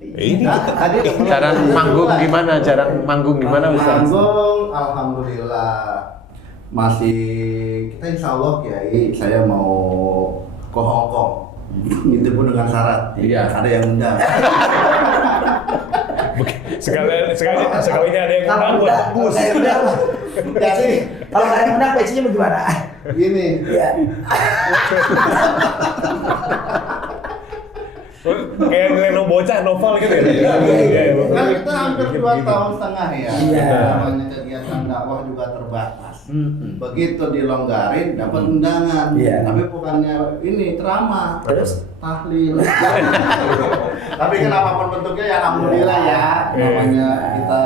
Ini cara manggung gimana Ustaz? Manggung, alhamdulillah masih kita insya Allah Kiai saya mau ke Hong Kong. Itu pun dengan syarat. Iya. Ada yang undang. Sekalinya ada yang undang buat bus. Jadi kalau ada yang undang pecinya bagaimana? Gini. Iya. Kayak Leno bocah novel gitu ya. Kan kita hampir 2 tahun setengah ya. Iya. Namanya kegiatan dakwah juga terbatas. Begitu dilonggarin dapat undangan. Iya. Tapi bukannya ini ceramah. Terus tahlil. Tapi kan apapun bentuknya ya alhamdulillah ya. Namanya kita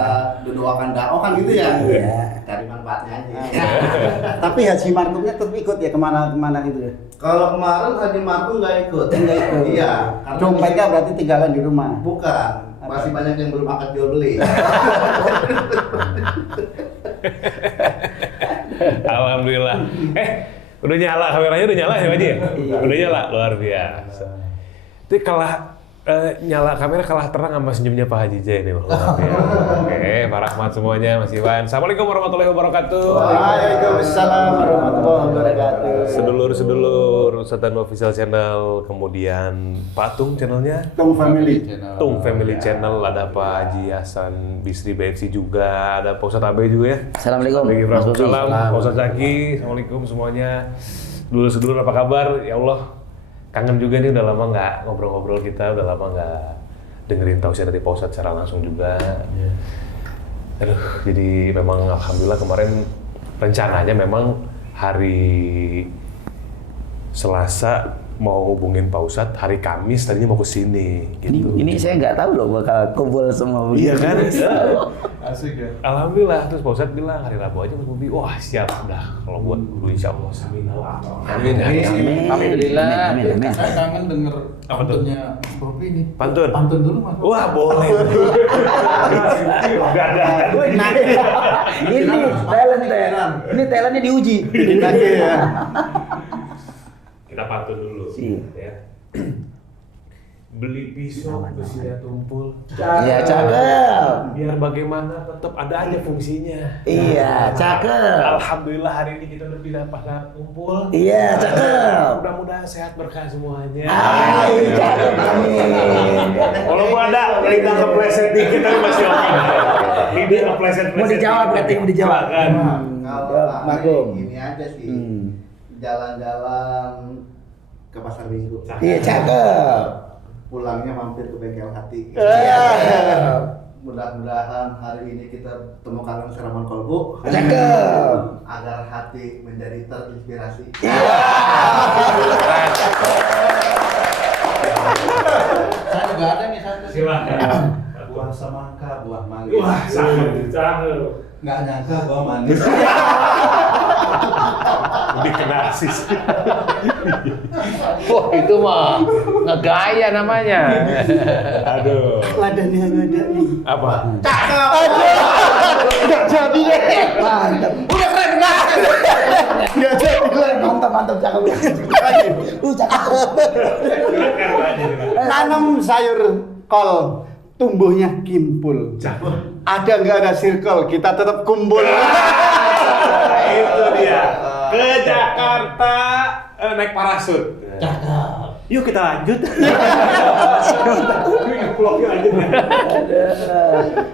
doakan dakwah kan gitu ya. Iya. Cari manfaatnya aja. Tapi Haji Markumnya tetap ikut ya kemana-kemana gitu ya? Kalau kemarin Haji Markum nggak ikut. Nggak ikut. Iya. Karena Dompetnya berarti tinggalan di rumah. bukan. Masih banyak yang belum akad jual beli. Alhamdulillah. Udah nyala, kameranya udah nyala ya Pak Haji? Udah nyala, luar biasa. Itu nyala kamera kalah terang sama senyumnya Pak Haji Jai nih. Oke, Pak Rahmat semuanya, Mas Iwan. Assalamualaikum warahmatullahi wabarakatuh. Waalaikumsalam warahmatullahi wabarakatuh. Sedulur-sedulur, Ustadz Official Channel, kemudian Pak Tung channelnya. Tung Family. Tung Family Channel, ada Pak Haji Hasan Bisri BFC juga, ada Pak Ustadz Abe juga ya. Assalamualaikum. Waalaikumsalam, Pak Ustadz Zaki, Assalamualaikum semuanya. Sedulur-sedulur apa kabar? Ya Allah, kangen juga nih, udah lama nggak ngobrol-ngobrol kita, udah lama nggak dengerin tausiah dari Pak Ustadz secara langsung juga. Aduh, jadi memang alhamdulillah kemarin rencananya memang hari Selasa mau hubungin Pak Ustadz, hari Kamis tadinya mau kesini gitu. Ini saya nggak tahu loh bakal kumpul semua begini. Iya kan? Asik ya. Alhamdulillah, terus Pak Ustadz bilang hari Rabu aja Mas Bobi, wah siap dah kalau buat dulu insya Allah. Amin. Alhamdulillah. Amin. Saya kangen denger Apa tuh? pantunnya Mas Bobi nih. Pantun? Pantun dulu Mas. Wah boleh. Gak ada. Ini talentnya diuji. Kita pantun dulu. Ya. Beli pisau, besinya tumpul. Iya, cakep. Biar bagaimana tetap ada aja fungsinya. Iya, cakep. Alhamdulillah hari ini kita lebih dapat kumpul. Iya, cakep. Mudah-mudahan sehat berkah semuanya. Amin, cakep. Amin. Walaupun ada lidah kepleset dikit tapi masih oke. Lidah kepleset. Mau dijawab, katanya mau dijawab. Silakan. Kalau Maklum. ini aja sih. Jalan-jalan ke pasar minggu. Iya, cakep. Pulangnya mampir ke bengkel hati. Iya. Mudah-mudahan hari ini kita temukan siraman kolbu. Cakep. Agar hati menjadi terinspirasi. Saya juga ada nih satu. Silakan. Buah semangka, buah manggis. Wah, cakep. Nggak nyangka buah manis. Lebih kena asis. Wah itu mah ngegaya namanya. Aduh. Ladanya nggak ada nih. Apa? Nggak jadi deh. Mantap. Udah keren nggak? Nggak jadi lagi. Mantap, cakep. Cakep. Tanam sayur kol, tumbuhnya kimpul. Ada nggak ada circle, kita tetap kumpul. Itu dia. Ke Jakarta naik parasut. Cakep. Yuk kita lanjut.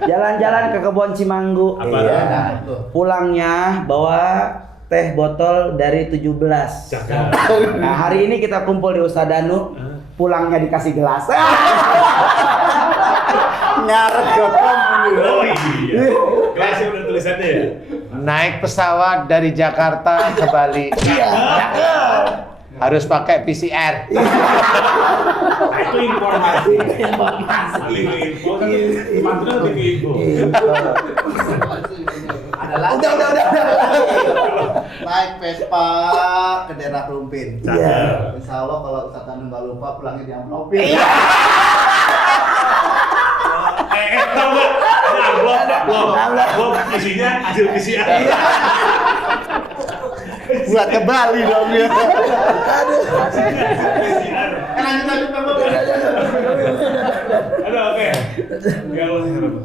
Jalan-jalan ke kebun Cimanggu. Apa? Iya. Pulangnya bawa teh botol dari 17. Cakep. Nah, hari ini kita kumpul di Ustadz Danu. Pulangnya dikasih gelas. Nyaret gotong. Oh iya. Kelasnya udah tulisannya ya. Naik pesawat dari Jakarta ke Bali. Harus pakai PCR. Nah, itu informasi. Lebih ke info. Pantun lebih ke info. Ada lagi. Udah. Naik Vespa ke daerah Rumpin. Cakep. Insya Allah kalau Ustadz Anu nggak lupa pulangnya di amplopin. Tau nggak? Belum. Isinya hasil PCR. Buat ke Bali dong ya. Lanjut. Ya Allah, ya Rabb.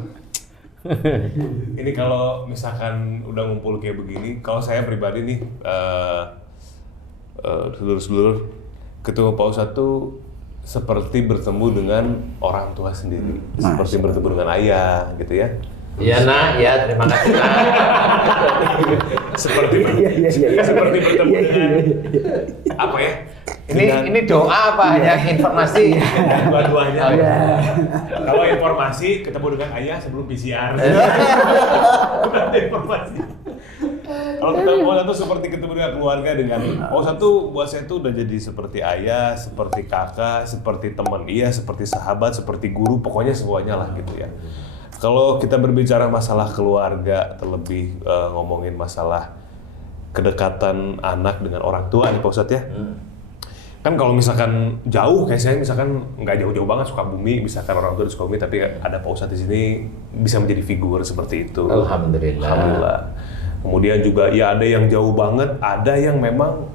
Ini kalau misalkan udah ngumpul kayak begini, kalau saya pribadi nih, sedulur-sedulur, ketemu Pak Ustadz tuh seperti bertemu dengan orang tua sendiri, seperti bertemu dengan ayah, gitu ya. Iya nak, ya terima kasih nak. Seperti bertemu dengan apa ya? Ini doa apa hanya informasi? Dua-duanya. Oh, iya. Kalau informasi ketemu dengan ayah sebelum PCR. Informasi. Kalau ketemu Pak Ustadz tuh seperti ketemu dengan keluarga, dengan Pak Ustadz tuh buat saya tuh udah jadi seperti ayah, seperti kakak, seperti teman dia, seperti sahabat, seperti guru, pokoknya semuanya lah gitu ya. Kalau kita berbicara masalah keluarga, terlebih ngomongin masalah kedekatan anak dengan orang tua nih Pak Ustadz ya. Kan kalau misalkan jauh, kayak saya misalkan nggak jauh-jauh banget Sukabumi, misalkan orang tua di Sukabumi, tapi ada Pak Ustadz di sini bisa menjadi figur seperti itu. Alhamdulillah. Alhamdulillah. Kemudian juga ya ada yang jauh banget, ada yang memang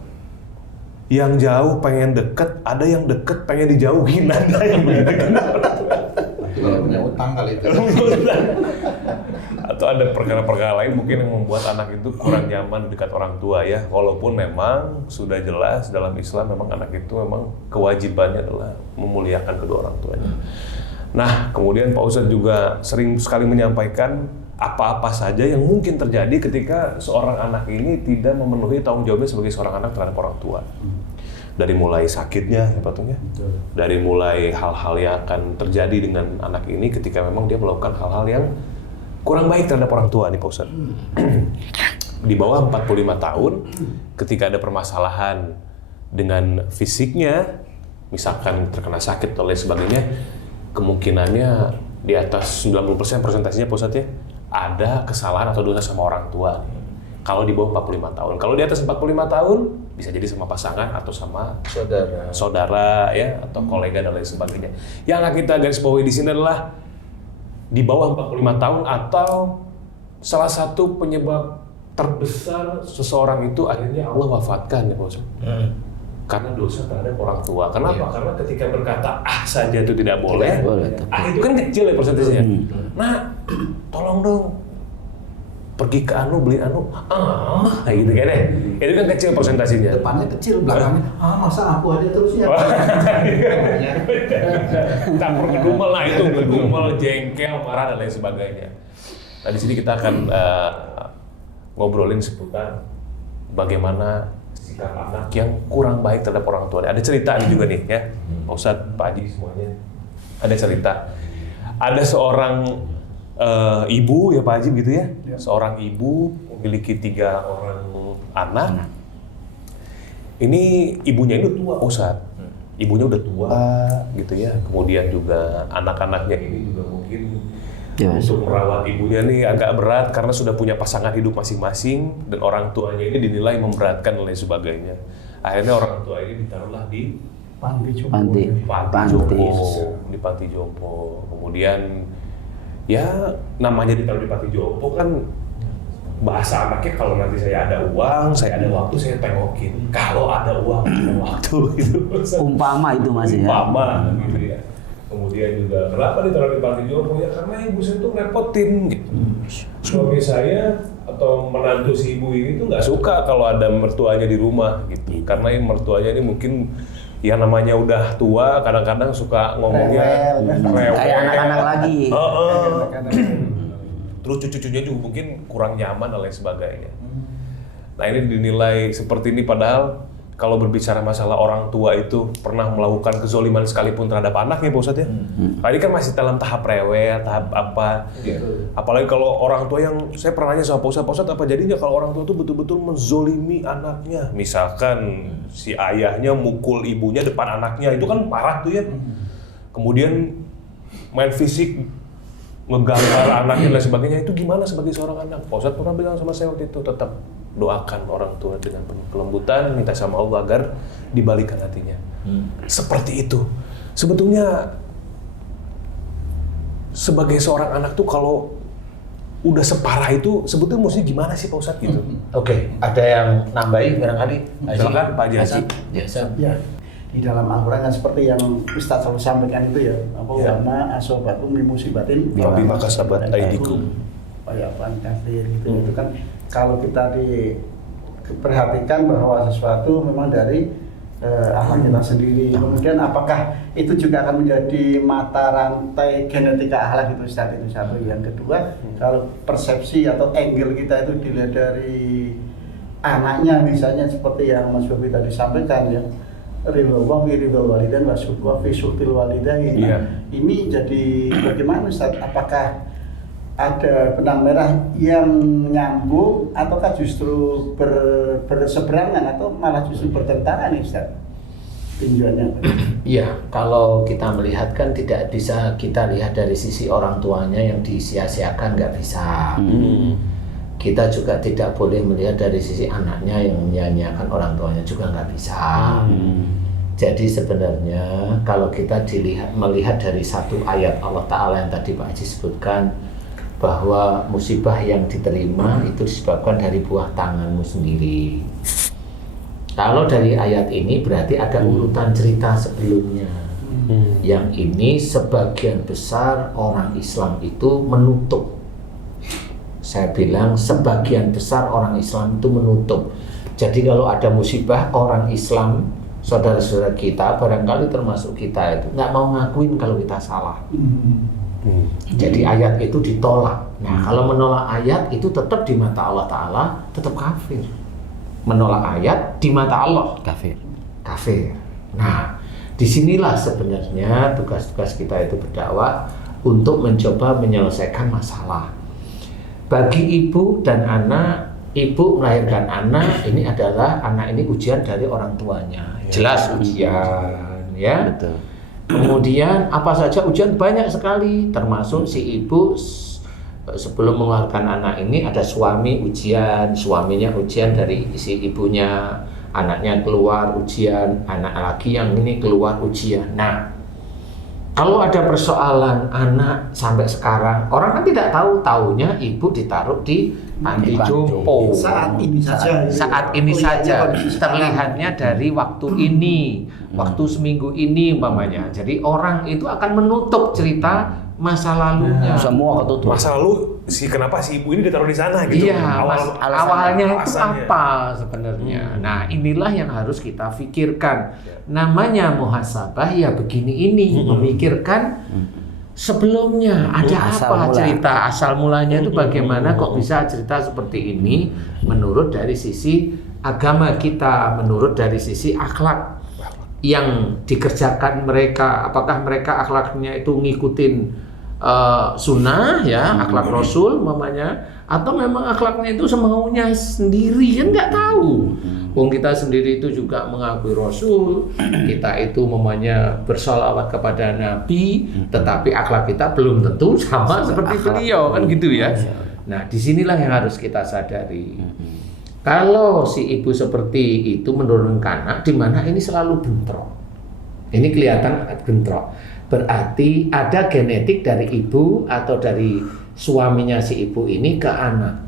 yang jauh pengen deket, ada yang deket pengen dijauhin, ada yang begitu. Kalau punya utang kali itu. Atau ada perkara-perkara lain mungkin yang membuat anak itu kurang nyaman dekat orang tua ya. Walaupun memang sudah jelas dalam Islam memang anak itu memang kewajibannya adalah memuliakan kedua orang tuanya. Nah, kemudian Pak Ustadz juga sering sekali menyampaikan apa-apa saja yang mungkin terjadi ketika seorang anak ini tidak memenuhi tanggung jawabnya sebagai seorang anak terhadap orang tua. Dari mulai sakitnya ya Pak Tung ya, dari mulai hal-hal yang akan terjadi dengan anak ini ketika memang dia melakukan hal-hal yang kurang baik terhadap orang tua nih Pak Ustadz. Di bawah 45 tahun ketika ada permasalahan dengan fisiknya, misalkan terkena sakit atau lain sebagainya, kemungkinannya di atas 90% persentasinya Pak Ustadz ya, ada kesalahan atau dosa sama orang tua. Kalau di bawah 45 tahun. Kalau di atas 45 tahun, bisa jadi sama pasangan atau sama saudara ya, atau kolega dan lain sebagainya. Yang akan kita garis bawahi di sini adalah di bawah 45 tahun atau salah satu penyebab terbesar seseorang itu akhirnya Allah wafatkan ya Pak Ustadz. Karena dosa terhadap orang tua. Kenapa? Karena ketika berkata saja itu tidak boleh. Itu kan kecil ya persentasenya. Nah, tolong dong pergi ke beli kayak gitu kan ya. Itu kan kecil persentasinya. Depannya kecil, belakangnya masa aku aja terus ya. Campur ngedumel lah itu, ngedumel, jengkel, marah dan lain sebagainya. Nah di sini kita akan ngobrolin seputar bagaimana sikap anak yang kurang baik terhadap orang tua. Ada cerita ini juga nih ya, Pak Ustadz, Pak Haji semuanya. Ada cerita. Ada seorang ibu ya Pak Haji gitu ya. Seorang ibu memiliki 3 orang anak. Ini ibunya ini udah tua Pak Ustadz. Ibunya udah tua gitu ya. Kemudian juga anak-anaknya ini juga mungkin untuk merawat ibunya nih agak berat karena sudah punya pasangan hidup masing-masing dan orang tuanya ini dinilai memberatkan dan lain sebagainya. Akhirnya orang tua ini ditaruhlah di panti jompo. Kemudian ya namanya ditaruh di panti jompo kan bahasa anaknya kalau nanti saya ada uang, saya ada waktu, saya tengokin. Kalau ada uang, ada waktu gitu. Umpama itu Mas ya. Umpama gitu ya. Kemudian juga kenapa ditaruh di panti jompo ya karena ibu saya tuh ngerepotin gitu. Suami saya atau menantu si ibu ini tuh nggak suka kalau ada mertuanya di rumah gitu. Karena mertuanya ini mungkin ya namanya udah tua, kadang-kadang suka ngomongnya rewel. Kayak anak-anak lagi. Terus cucu-cucunya juga mungkin kurang nyaman dan lain sebagainya. Nah ini dinilai seperti ini padahal kalau berbicara masalah orang tua itu pernah melakukan kezoliman sekalipun terhadap anaknya Pak Ustadz ya. Tadi kan masih dalam tahap rewel, tahap apa. Apalagi kalau orang tua yang, saya pernah nanya sama Pak Ustadz apa jadinya kalau orang tua itu betul-betul menzolimi anaknya. Misalkan si ayahnya mukul ibunya depan anaknya, itu kan parah tuh ya. Kemudian main fisik, ngegambar anaknya dan sebagainya, itu gimana sebagai seorang anak? Pak Ustadz pernah bilang sama saya waktu itu, tetap doakan orang tua dengan penuh kelembutan, minta sama Allah agar dibalikan hatinya. Seperti itu. Sebetulnya sebagai seorang anak tuh kalau udah separah itu, sebetulnya mesti gimana sih Pak Ustadz gitu? Oke, ada yang nambahin barangkali? Silakan Pak Haji. Ya. di dalam Al-Quran kan seperti yang Ustaz selalu sampaikan itu ya, apa wama asobatum min musibatin Bima kasabat aidikum. kayak kafir gitu. Itu kan kalau kita diperhatikan bahwa sesuatu memang dari akhlak kita sendiri. Kemudian apakah itu juga akan menjadi mata rantai genetika akhlak itu Ustaz, itu satu. Yang kedua, kalau persepsi atau angle kita itu dilihat dari anaknya, misalnya seperti yang Mas Bobi tadi sampaikan ya, ridho wa fi ridho walidain wa fi suhtil walidain. Ini jadi bagaimana Ustaz? Apakah ada benang merah yang nyambung ataukah justru berseberangan atau malah justru bertentangan nih Ustaz? Tinjauannya. Iya, kalau kita melihat kan tidak bisa kita lihat dari sisi orang tuanya yang disia-siakan, nggak bisa. Kita juga tidak boleh melihat dari sisi anaknya yang menyia-nyiakan orang tuanya juga nggak bisa. Jadi sebenarnya kalau kita melihat dari satu ayat Allah Ta'ala yang tadi Pak Haji sebutkan, bahwa musibah yang diterima itu disebabkan dari buah tanganmu sendiri. Kalau dari ayat ini berarti ada urutan cerita sebelumnya. Yang ini sebagian besar orang Islam itu menutup. Saya bilang sebagian besar orang Islam itu menutup. Jadi kalau ada musibah, orang Islam, saudara-saudara kita, barangkali termasuk kita itu nggak mau ngakuin kalau kita salah. Jadi ayat itu ditolak. Nah, kalau menolak ayat itu tetap di mata Allah Ta'ala tetap kafir. Menolak ayat di mata Allah kafir. Nah, disinilah sebenarnya tugas-tugas kita itu berdakwah untuk mencoba menyelesaikan masalah. Bagi ibu dan anak, ibu melahirkan anak, ini adalah anak ini ujian dari orang tuanya. Jelas ujian, ya. Betul. Kemudian apa saja ujian banyak sekali, termasuk si ibu sebelum mengeluarkan anak ini ada suami ujian, suaminya ujian dari si ibunya, anaknya keluar ujian, anak lagi yang ini keluar ujian. Nah, kalau ada persoalan anak sampai sekarang, orang kan tidak tahu, taunya ibu ditaruh di panti jompo. Saat ini saja terlihatnya dari waktu ini, waktu seminggu ini umpamanya. Jadi orang itu akan menutup cerita masa lalunya. Semua ketutup. Masa lalu kenapa si ibu ini ditaruh di sana gitu? Iya, awalnya itu alasannya. apa sebenarnya? Nah, inilah yang harus kita pikirkan. Namanya muhasabah ya begini ini, memikirkan sebelumnya ada apa cerita asal mulanya itu bagaimana kok bisa cerita seperti ini menurut dari sisi agama kita, menurut dari sisi akhlak yang dikerjakan mereka, apakah mereka akhlaknya itu ngikutin sunnah ya, akhlak Rasul mamanya, atau memang akhlaknya itu semaunya sendiri, kan nggak tahu. Wong kita sendiri itu juga mengakui Rasul, kita itu mamanya bersolawat kepada Nabi, tetapi akhlak kita belum tentu sama seperti beliau, kan gitu ya. Nah, disinilah yang harus kita sadari. Kalau si ibu seperti itu menurunkan anak, di mana ini selalu bentrok. Ini kelihatan bentrok. Berarti ada genetik dari ibu atau dari suaminya si ibu ini ke anak.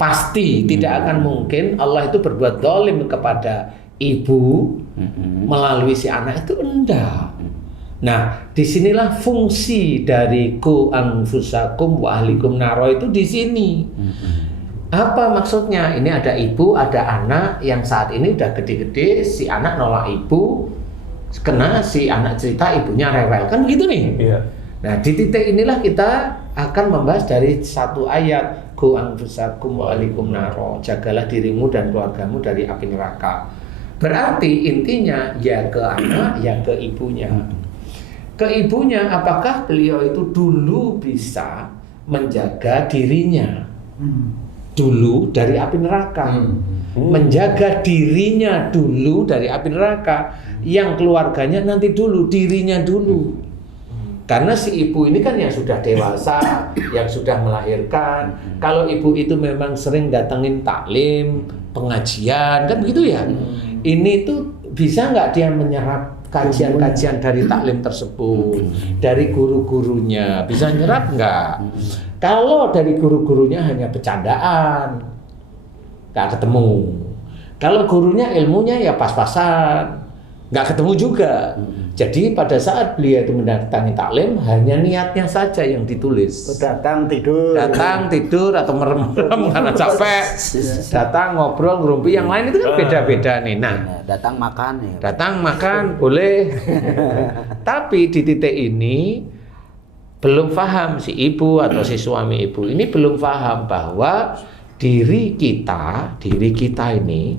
Pasti tidak akan mungkin Allah itu berbuat zalim kepada ibu melalui si anak itu, enggak. Nah, disinilah fungsi dari ku anfusakum wa ahlikum naro itu di sini. Apa maksudnya? Ini ada ibu, ada anak yang saat ini udah gede-gede, si anak nolak ibu, kena si anak cerita ibunya rewel, kan gitu nih. Iya. Nah, di titik inilah kita akan membahas dari satu ayat, ku anfusakum wa ahlikum naro, jagalah dirimu dan keluargamu dari api neraka. Berarti intinya ya ke anak, ya ke ibunya. Ke ibunya, apakah beliau itu dulu bisa menjaga dirinya dulu dari api neraka, menjaga dirinya dulu dari api neraka, yang keluarganya nanti dulu, dirinya dulu. Karena si ibu ini kan yang sudah dewasa, yang sudah melahirkan. Kalau ibu itu memang sering datengin taklim, pengajian, kan begitu ya. Ini tuh bisa nggak dia menyerap kajian-kajian dari taklim tersebut, dari guru-gurunya, bisa nyerap nggak? Kalau dari guru-gurunya hanya bercandaan, nggak ketemu. Kalau gurunya ilmunya ya pas-pasan, nggak ketemu juga. Jadi pada saat beliau itu mendatangi taklim, hanya niatnya saja yang ditulis. Datang tidur Atau merem-merem karena capek, datang ngobrol ngerumpi, yang lain itu kan beda-beda nih. Nah, Datang makan ya. datang makan boleh, tapi di titik ini belum paham si ibu atau si suami ibu ini belum paham bahwa diri kita ini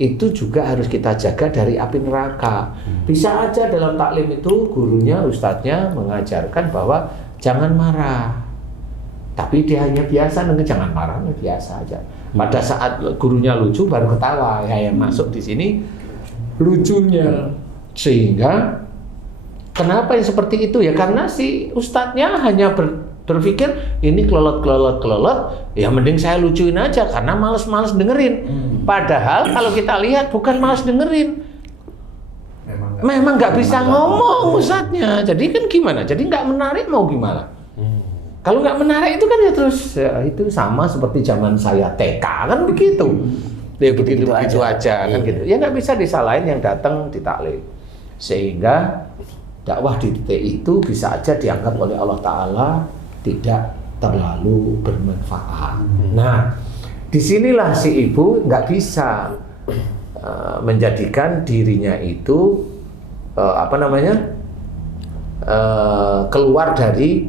itu juga harus kita jaga dari api neraka. Bisa aja dalam taklim itu gurunya, ustadznya mengajarkan bahwa jangan marah, tapi dia hanya biasa dengan jangan marah, biasa aja. Pada saat gurunya lucu baru ketawa, ya yang masuk di sini lucunya. Sehingga kenapa yang seperti itu ya, karena si ustadznya hanya berpikir ini kelolot, ya mending saya lucuin aja karena males dengerin. Padahal kalau kita lihat bukan males dengerin, memang nggak bisa ngomong ustadznya. Jadi kan gimana? Jadi nggak menarik mau gimana? Kalau nggak menarik itu kan ya terus ya, itu sama seperti zaman saya TK kan begitu. Ya begitu aja kan gitu. Ya nggak bisa disalahin yang datang di taklim. Sehingga dakwah di titik itu bisa aja dianggap oleh Allah Ta'ala tidak terlalu bermanfaat. Nah, disinilah si ibu nggak bisa menjadikan dirinya itu keluar dari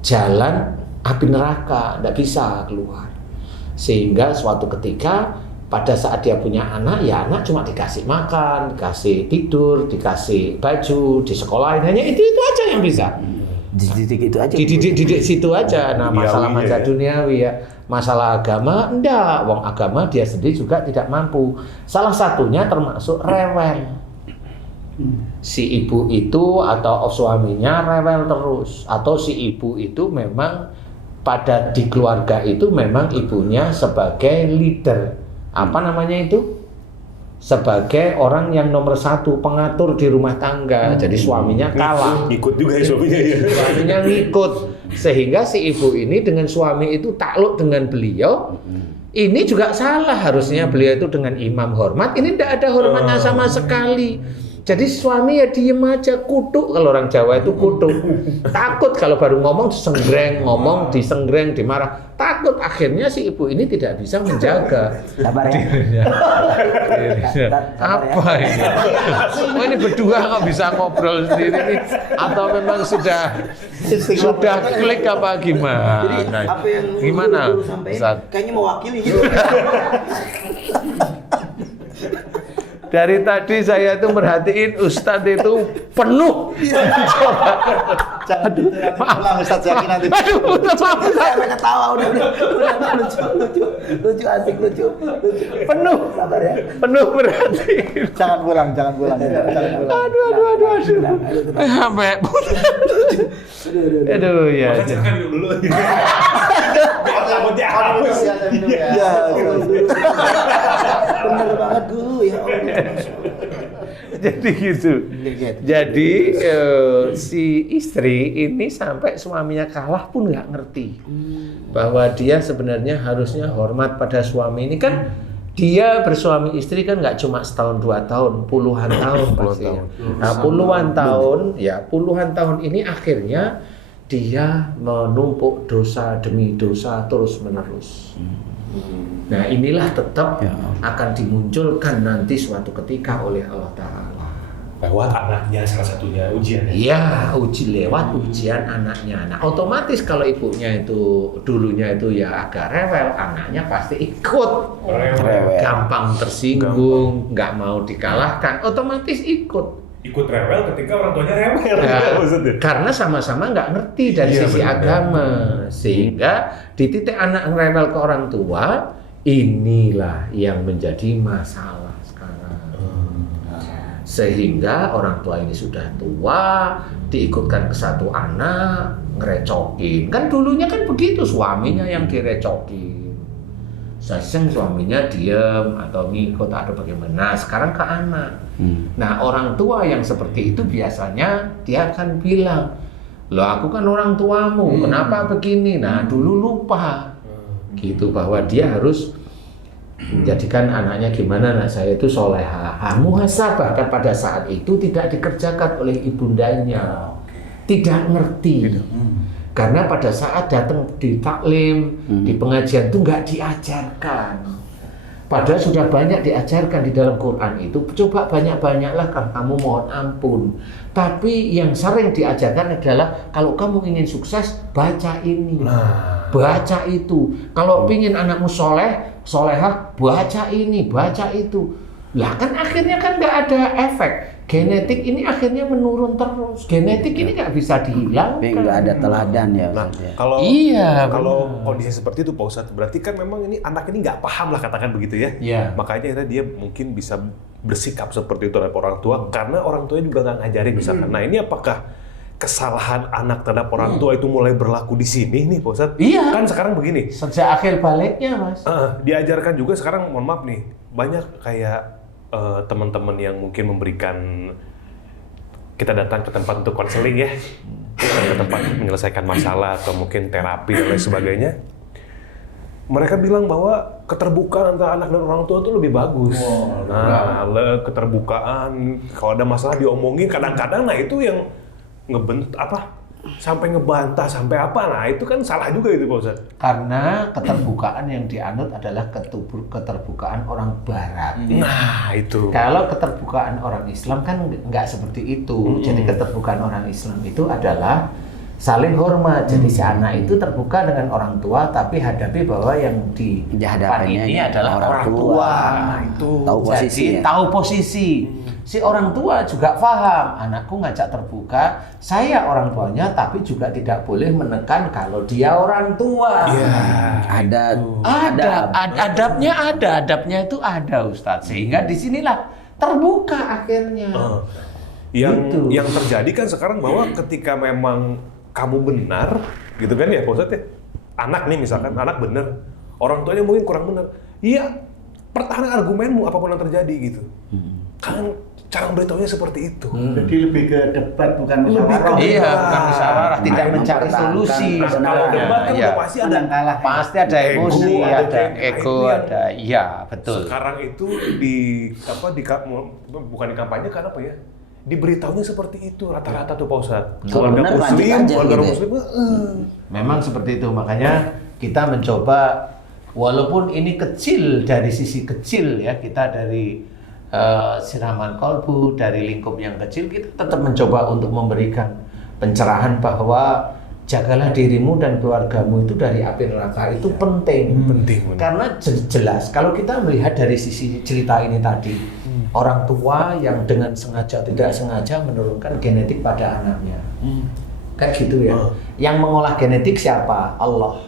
jalan api neraka, nggak bisa keluar. Sehingga suatu ketika pada saat dia punya anak, ya anak cuma dikasih makan, dikasih tidur, dikasih baju, disekolahin, hanya itu aja yang bisa. Dididik itu aja. Dididik situ aja. Nah, masalah duniawi ya. Masalah agama enggak, wong agama dia sendiri juga tidak mampu. Salah satunya termasuk rewel. Si ibu itu atau suaminya rewel terus, atau si ibu itu memang di keluarga itu memang ibunya sebagai leader. Apa namanya itu? Sebagai orang yang nomor satu, pengatur di rumah tangga. Jadi suaminya kalah. Ikut juga ya suaminya ya. Suaminya ngikut. Sehingga si ibu ini dengan suami itu takluk dengan beliau. Ini juga salah. Harusnya beliau itu dengan imam hormat. Ini tidak ada hormatnya sama sekali. Jadi suami ya diem aja, kutuk, kalau orang Jawa itu kutuk. Takut kalau baru ngomong disenggreng, dimarah. Takut akhirnya si ibu ini tidak bisa menjaga Sabar ya. dirinya. Apa ini? Oh, ini berdua nggak bisa ngobrol sendiri nih? Atau memang sudah klik apa gimana? Jadi apa yang Gimana? Guru sampaikan Ustaz? kayaknya mewakili gitu. Dari tadi saya tuh merhatiin Ustadz itu penuh. Coba. Jangan ulang Ustaz Zaki nanti. Aduh, maaf. Saya ketawa udah lucu asik lucu. Penuh. Sabar ya. Penuh merhatiin. Jangan pulang. Aduh. Sampai. Aduh ya. Makan dulu. Rambutnya halus. Ya, Bener banget guru ya. Jadi gitu. Jadi si istri ini sampai suaminya kalah pun nggak ngerti bahwa dia sebenarnya harusnya hormat pada suami. Ini kan dia bersuami istri kan nggak cuma setahun 2 tahun, puluhan tahun pastinya. Nah puluhan tahun ini akhirnya dia menumpuk dosa demi dosa terus menerus. Nah inilah tetap akan dimunculkan nanti suatu ketika oleh Allah Ta'ala. Lewat anaknya salah satunya ujiannya. Iya, lewat ujian anaknya. Nah otomatis kalau ibunya itu dulunya itu ya agak rewel, anaknya pasti ikut. Gampang tersinggung, nggak mau dikalahkan, otomatis ikut. Ikut rewel ketika orang tuanya rewel. Ya, karena sama-sama nggak ngerti dari sisi agama, sehingga di titik anak rewel ke orang tua, inilah yang menjadi masalah sekarang. Sehingga orang tua ini sudah tua, diikutkan ke satu anak, ngerecokin. Kan dulunya kan begitu, suaminya yang direcokin. Seseng suaminya diem atau ngikut atau bagaimana. Nah, sekarang ke anak. Nah, orang tua yang seperti itu biasanya dia akan bilang, loh aku kan orang tuamu, kenapa begini? Nah, dulu lupa gitu bahwa dia harus Menjadikan anaknya gimana, anak saya itu soleha. Muhasabah kan pada saat itu tidak dikerjakan oleh ibundanya, tidak ngerti. Karena pada saat datang di taklim, di pengajian itu nggak diajarkan. Padahal sudah banyak diajarkan di dalam Quran itu. Coba banyak-banyaklah kan kamu mohon ampun. Tapi yang sering diajarkan adalah kalau kamu ingin sukses, baca ini, baca itu. Kalau ingin anakmu solehah, baca ini, baca itu. Lah kan akhirnya kan nggak ada efek. Genetik ini akhirnya menurun terus. Genetik ini nggak bisa dihilangkan. Tapi nggak ada teladan ya. Nah, Ustaz, ya. kalau kondisi seperti itu Pak Ustadz, berarti kan memang ini anak ini nggak paham lah, katakan begitu ya. Iya. Makanya akhirnya dia mungkin bisa bersikap seperti itu oleh orang tua karena orang tuanya juga nggak ngajarin misalkan. Nah ini apakah kesalahan anak terhadap orang tua itu mulai berlaku di sini nih Pak Ustadz? Iya. Kan sekarang begini. Sejak akhir baliknya Mas. Diajarkan juga sekarang, mohon maaf nih, banyak kayak teman-teman yang mungkin memberikan, kita datang ke tempat untuk konseling ya, ke tempat menyelesaikan masalah atau mungkin terapi dan lain sebagainya. Mereka bilang bahwa keterbukaan antara anak dan orang tua itu lebih bagus. Keterbukaan, kalau ada masalah diomongin, kadang-kadang nah itu yang sampai ngebantah, sampai apa, nah itu kan salah juga itu Pak Ustadz. Karena keterbukaan yang dianut adalah keterbukaan orang Barat. Nah itu. Kalau keterbukaan orang Islam kan nggak seperti itu. Jadi keterbukaan orang Islam itu adalah saling hormat. Jadi si anak itu terbuka dengan orang tua, tapi hadapi bahwa yang di depan ini adalah orang tua. Nah, itu. Tahu posisi. Jadi, tahu posisi. Si orang tua juga paham, anakku ngajak terbuka, saya orang tuanya, tapi juga tidak boleh menekan kalau dia orang tua. Adabnya itu ada Ustadz, sehingga disinilah terbuka akhirnya. Yang terjadi kan sekarang bahwa ketika memang kamu benar, gitu kan ya Pak Ustadz ya, anak nih misalkan, anak benar, orang tuanya mungkin kurang benar, iya pertahanan argumenmu apapun yang terjadi gitu. Kan cara memberitahunya seperti itu. Jadi lebih ke debat bukan musyawarah. Iya, bukan musyawarah, tidak mencari solusi. Kalau debat kan udah pasti ada kalah. Pasti ada emosi, ada ego, ada. Iya, betul. Sekarang itu bukan di kampanye kan apa ya? Diberitahunya seperti itu rata-rata tuh Pak Ustadz. Keluarga muslim, Memang seperti itu, makanya kita mencoba, walaupun ini kecil dari sisi kecil ya, kita dari siraman kolbu, dari lingkup yang kecil, kita tetap mencoba untuk memberikan pencerahan bahwa jagalah dirimu dan keluargamu itu dari api neraka. Itu penting. Karena jelas kalau kita melihat dari sisi cerita ini tadi, orang tua yang dengan sengaja tidak sengaja menurunkan genetik pada anaknya. Kayak gitu ya. Yang mengolah genetik siapa? Allah.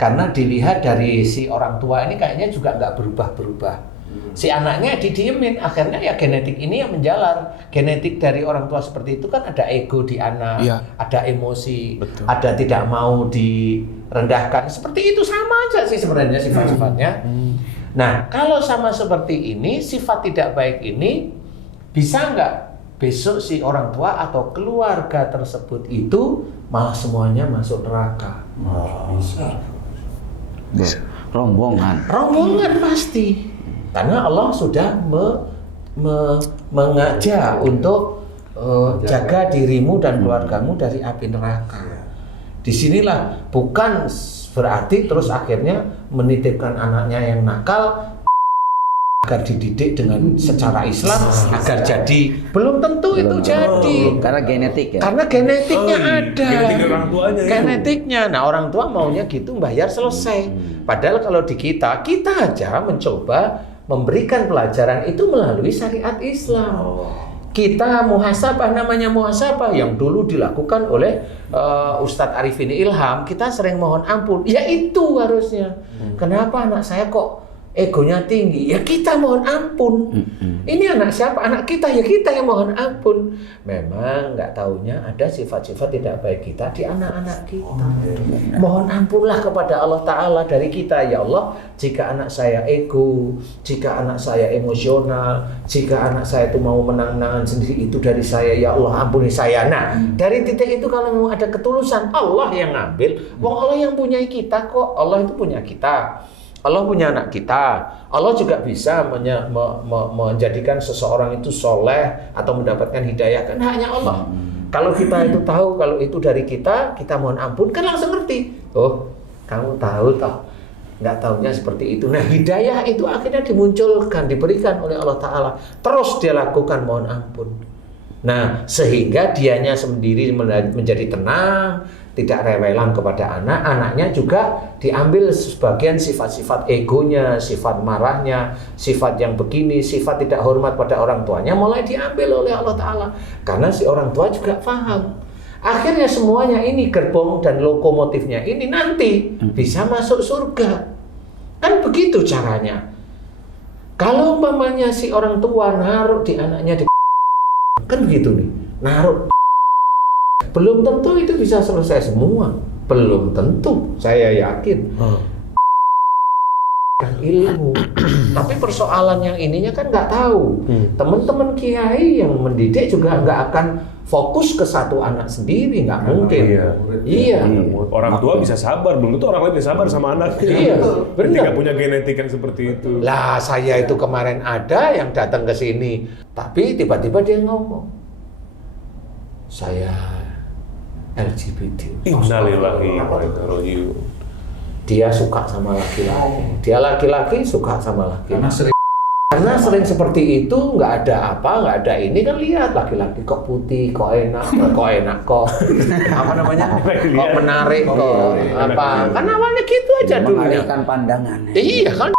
Karena dilihat dari si orang tua ini kayaknya juga nggak berubah-berubah. Si anaknya didiemin, akhirnya ya genetik ini yang menjalar. Genetik dari orang tua seperti itu kan ada ego di anak, ada emosi, ada tidak mau direndahkan. Seperti itu sama aja sih sebenarnya sifat-sifatnya. Nah, kalau sama seperti ini, sifat tidak baik ini bisa nggak besok si orang tua atau keluarga tersebut itu malah semuanya masuk neraka? Bisa. Rombongan pasti. Karena Allah sudah mengajak untuk jaga dirimu dan keluargamu dari api neraka. Disinilah bukan berarti terus akhirnya menitipkan anaknya yang nakal agar dididik dengan secara Islam agar jadi, belum tentu itu jadi. Karena genetik ya. Karena genetiknya ada. Genetik orang tuanya. Genetiknya. Nah, orang tua maunya gitu, bayar selesai. Padahal kalau di kita aja mencoba memberikan pelajaran itu melalui syariat Islam. Kita muhasabah, namanya muhasabah yang dulu dilakukan oleh Ustadz Arifin Ilham. Kita sering mohon ampun. Ya itu harusnya. Kenapa anak saya kok egonya tinggi? Ya kita mohon ampun. Ini anak siapa? Anak kita, ya kita yang mohon ampun. Memang nggak taunya ada sifat-sifat tidak baik kita di anak-anak kita. Mohon ampunlah kepada Allah Ta'ala dari kita. Ya Allah, jika anak saya ego, jika anak saya emosional, jika anak saya itu mau menang-menangan sendiri, itu dari saya. Ya Allah, ampuni saya. Nah, dari titik itu kalau mau ada ketulusan, Allah yang ngambil. Wong Allah yang punya kita kok. Allah itu punya kita. Allah punya anak kita. Allah juga bisa menjadikan seseorang itu soleh atau mendapatkan hidayah, kan haknya Allah. Kalau kita itu tahu kalau itu dari kita mohon ampun, kan langsung ngerti. Oh, kamu tahu toh, nggak tahunya seperti itu. Nah, hidayah itu akhirnya dimunculkan, diberikan oleh Allah Ta'ala. Terus dia lakukan mohon ampun. Nah, sehingga dianya sendiri menjadi tenang, tidak rewelan kepada anaknya juga diambil sebagian sifat-sifat egonya, sifat marahnya, sifat yang begini, sifat tidak hormat pada orang tuanya mulai diambil oleh Allah Ta'ala. Karena si orang tua juga paham. Akhirnya semuanya ini gerbong dan lokomotifnya ini nanti bisa masuk surga. Kan begitu caranya. Kalau umpamanya si orang tua naruh di anaknya kan begitu nih, naruh. Belum tentu itu bisa selesai semua. Belum tentu, saya yakin. Ilmu. Tapi persoalan yang ininya kan nggak tahu. Teman-teman kiai yang mendidik juga nggak akan fokus ke satu anak sendiri, nggak mungkin. Iya. Orang tua bisa sabar, belum tentu orang lain bisa sabar sama anaknya. Iya, benar. Tidak punya genetik yang seperti itu. Lah, saya itu kemarin ada yang datang ke sini, tapi tiba-tiba dia ngomong, saya LGBT. Innalillahi wa inna ilaihi raji'un. Dia suka sama laki-laki. Dia laki-laki suka sama laki-laki. Karena sering seperti itu, nggak ada apa, nggak ada ini, kan lihat laki-laki kok putih, kok enak, kok apa namanya, kok menarik, kok apa, kan awalnya gitu aja dulu. Mengalihkan pandangan. Iya kan.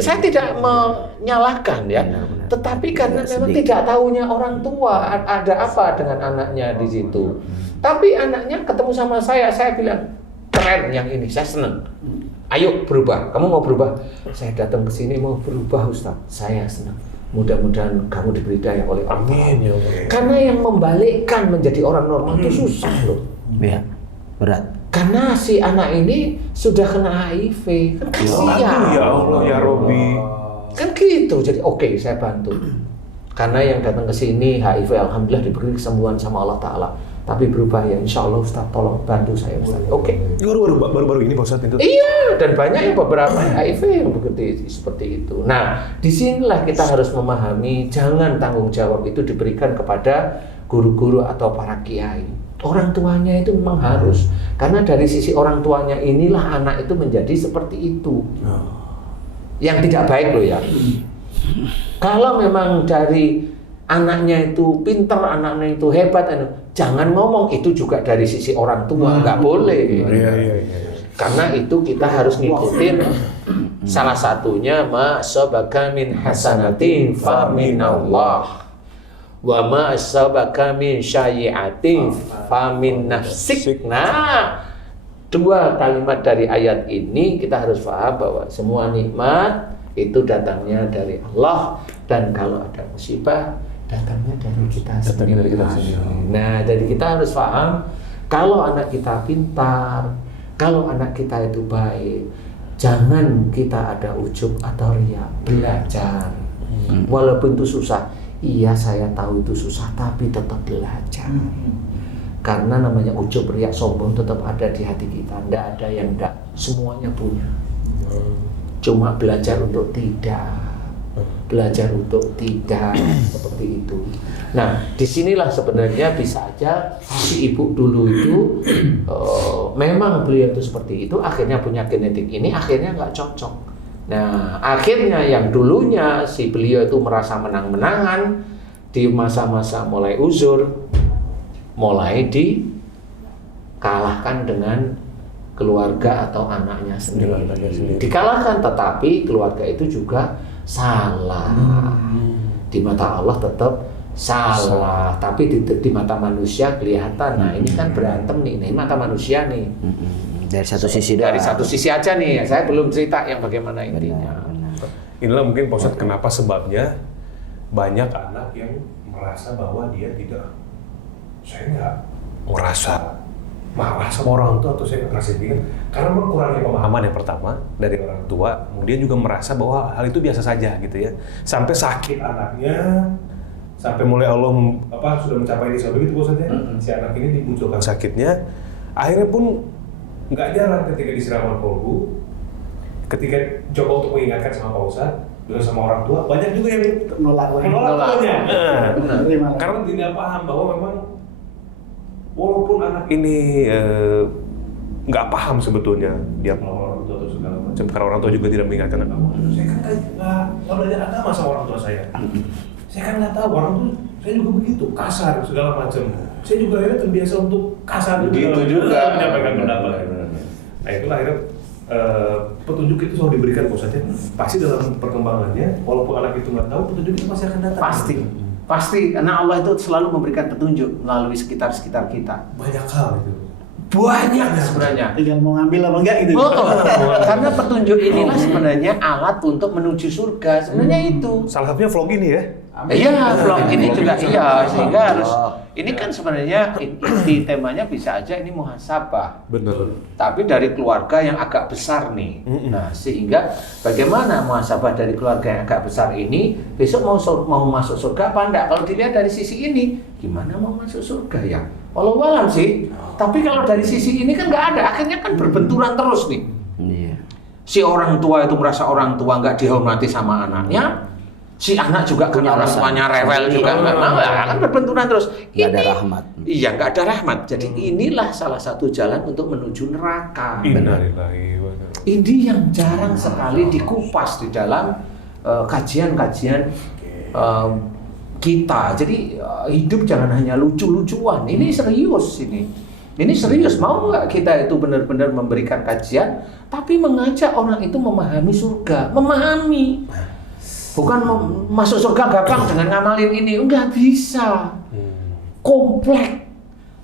Saya tidak menyalahkan ya, tetapi karena memang tidak tahunya orang tua ada apa dengan anaknya di situ. Tapi anaknya ketemu sama saya bilang keren yang ini, saya senang. Ayo berubah, kamu mau berubah? Saya datang ke sini mau berubah Ustaz, saya senang. Mudah-mudahan kamu diberi daya oleh Allah. Amin ya Allah. Karena yang membalikkan menjadi orang normal itu susah loh. Iya, berat. Karena si anak ini sudah kena HIV, kan kasihan. Ya Allah ya Robi. Kan gitu, jadi oke, saya bantu. Karena yang datang ke sini HIV alhamdulillah diberi kesembuhan sama Allah Ta'ala. Tapi berubah ya, insya Allah Ustaz tolong bantu saya Ustaz. Oke. Baru-baru ini Pak Ustaz itu. Iya, dan banyak yang beberapa HIV yang begitu seperti itu. Nah, disinilah kita harus memahami, jangan tanggung jawab itu diberikan kepada guru-guru atau para kiai. Orang tuanya itu memang harus, karena dari sisi orang tuanya inilah anak itu menjadi seperti itu. Yang tidak baik loh ya. Kalau memang dari anaknya itu pintar, anaknya itu hebat, jangan ngomong itu juga dari sisi orang tua, nggak boleh. Iya. Karena itu kita harus ngikutin salah satunya ma sabaka min hasanatin fa minallah wa ma sabaka min sayyi'atin fa min nafsik. Nah, dua kalimat dari ayat ini kita harus paham bahwa semua nikmat itu datangnya dari Allah, dan kalau ada musibah datangnya dari kita sendiri. Nah, jadi kita harus paham kalau anak kita pintar, kalau anak kita itu baik, jangan kita ada ujub atau riya, belajar. Walaupun itu susah, iya saya tahu itu susah, tapi tetap belajar. Karena namanya ujub, riya, sombong tetap ada di hati kita. Tidak ada yang tidak, semuanya punya. Cuma belajar untuk tidak. Belajar untuk tidak seperti itu. Nah, disinilah sebenarnya bisa aja si ibu dulu itu memang beliau itu seperti itu, akhirnya punya genetik ini, akhirnya nggak cocok. Nah, akhirnya yang dulunya si beliau itu merasa menang-menangan di masa-masa mulai uzur, mulai dikalahkan dengan keluarga atau anaknya sendiri. Dikalahkan, tetapi keluarga itu juga salah. Di mata Allah tetap salah, tapi di mata manusia kelihatan. Nah, ini kan berantem nih, ini mata manusia nih. Dari satu sisi Dari satu sisi aja nih, saya belum cerita yang bagaimana intinya. Inilah mungkin Pak Ustaz kenapa sebabnya banyak anak yang merasa bahwa dia tidak, saya nggak merasa marah sama orang tua atau saya nggak merasa bingung, karena memang kurangnya pemahaman yang pertama dari orang tua, kemudian juga merasa bahwa hal itu biasa saja gitu ya, sampai sakit anaknya, sampai mulai Allah sudah mencapai di gitu maksudnya, si anak ini dimunculkan sakitnya, akhirnya pun nggak jarang ketika disiraman kolbu, ketika coba untuk mengingatkan sama Pak Ustadz, dengan sama orang tua, banyak juga yang Menolak. tuanya. Terima. Karena tidak paham bahwa memang walaupun anak ini nggak paham sebetulnya dia melawan orang tua atau segala macam, karena orang tua juga tidak mengingatkan agama. Saya kan nggak belajar agama sama orang tua saya. Saya kan nggak tahu orang tua, saya juga begitu kasar segala macam. Saya juga akhirnya terbiasa untuk kasar Begitu juga. menyampaikan pendapat. Nah itulah akhirnya petunjuk itu selalu diberikan Ustaznya. Pasti dalam perkembangannya, walaupun anak itu nggak tahu, petunjuk itu pasti akan datang. Pasti, karena Allah itu selalu memberikan petunjuk melalui sekitar-sekitar kita. Banyak hal itu. Banyak sebenarnya. Tinggal mau ngambil apa enggak gitu. Karena petunjuk inilah sebenarnya alat untuk menuju surga. Sebenarnya itu. Salah satunya vlog ini ya. Iya, vlog ini juga iya, sehingga harus ini kan sebenarnya inti temanya bisa aja ini muhasabah. Benar. Tapi dari keluarga yang agak besar nih. Nah, sehingga bagaimana muhasabah dari keluarga yang agak besar ini besok mau masuk surga apa enggak? Kalau dilihat dari sisi ini, gimana mau masuk surga ya? Walau alam sih. Tapi kalau dari sisi ini kan nggak ada, akhirnya kan berbenturan terus nih. Iya. Si orang tua itu merasa orang tua nggak dihormati sama anaknya. Si anak juga karena orang tuanya rewel juga nggak mau, ya kan berbenturan terus. Nggak ada rahmat. Iya, nggak ada rahmat. Jadi inilah salah satu jalan untuk menuju neraka. Innalillahi wa inna ilaihi. Ini yang jarang sekali dikupas di dalam kajian-kajian kita. Jadi hidup jangan hanya lucu-lucuan. Ini serius ini. Ini serius. Mau nggak kita itu benar-benar memberikan kajian, tapi mengajak orang itu memahami surga, memahami. Bukan masuk surga gampang dengan ngamalin ini, enggak bisa. Kompleks.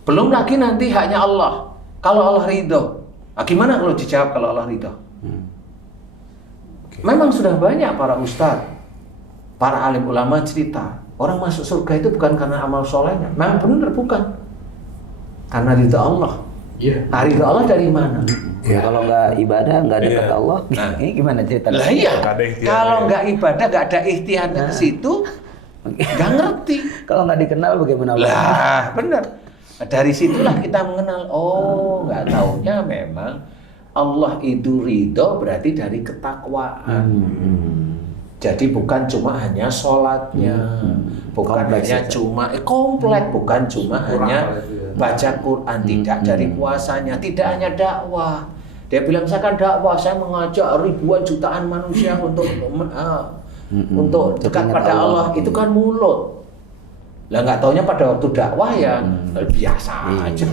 Belum lagi nanti haknya Allah. Kalau Allah ridho, nah, gimana kalau dijawab kalau Allah ridho? Memang sudah banyak para ustadz, para alim ulama cerita, orang masuk surga itu bukan karena amal solehnya. Memang benar bukan. Karena ridho Allah. Iya. Nah, ridho Allah dari mana? Ya, kalau nggak ibadah, nggak dekat Iya. Allah, Nah. ini gimana ceritanya? Lah iya, Nggak ada ikhtiarnya. kalau nggak ibadah, nggak ada ikhtiarnya ke situ, nggak ngerti. Kalau nggak dikenal bagaimana? Lah, benar. Dari situlah kita mengenal, oh nggak taunya memang Allah itu ridho berarti dari ketakwaan. Jadi bukan cuma hanya sholatnya, bukan Kompleks hanya itu. cuma komplek, bukan cuma hanya baca Quran, tidak dari puasanya, tidak hanya dakwah. Dia bilang saya kan dakwah, saya mengajak ribuan jutaan manusia untuk dekat Ingat pada Allah. Itu kan mulut. Lah nggak taunya pada waktu dakwah ya biasa aja.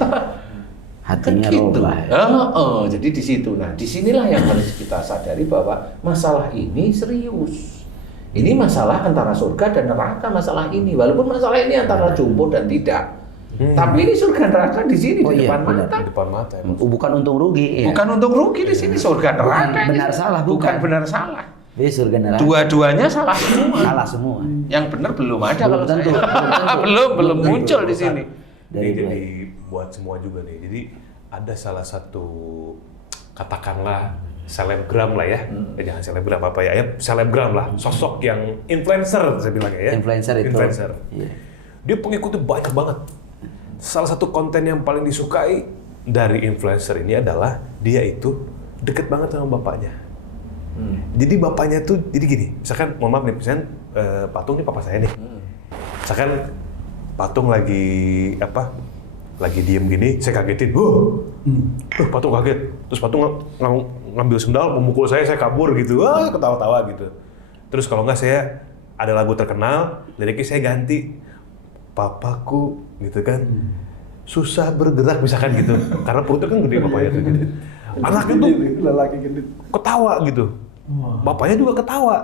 Hatinya Kan gitu. robah. Jadi di situ. Nah, disinilah yang harus kita sadari bahwa masalah ini serius. Ini masalah antara surga dan neraka masalah ini. Walaupun masalah ini antara jumbo dan tidak. Tapi ini surga neraka di sini Oh di iya, depan benar. mata. Di depan mata emang. Bukan untung rugi. Ya. Bukan untung rugi di sini surga neraka. benar salah, bukan bukan. benar salah. Jadi surga neraka. Dua-duanya salah semua. Salah semua. Yang benar belum ada Belum kalau tentu, saya. belum tentu. belum Belum tentu. muncul di sini. Dari Ini jadi buat semua juga nih. Jadi ada salah satu katakanlah selebgram lah ya. Jangan selebgram apa ya? Selebgram lah. Sosok yang influencer saya bilangnya ya. Influencer itu. Influencer. Iya. Dia pengikutnya banyak banget. Salah satu konten yang paling disukai dari influencer ini adalah dia itu deket banget sama bapaknya. Jadi bapaknya tuh jadi gini. Misalkan mohon maaf nih, misalkan Patung ini papa saya nih. Misalkan Patung lagi apa? Lagi diem gini, saya kagetin, Patung kaget, terus Patung ngambil sendal, memukul saya kabur gitu, ketawa-tawa gitu. Terus kalau nggak saya ada lagu terkenal, liriknya saya ganti, papaku gitu kan, susah bergerak misalkan gitu, karena perutnya kan gede bapaknya tuh gitu. Anaknya tuh Lelaki gendut. ketawa gitu, bapaknya juga ketawa.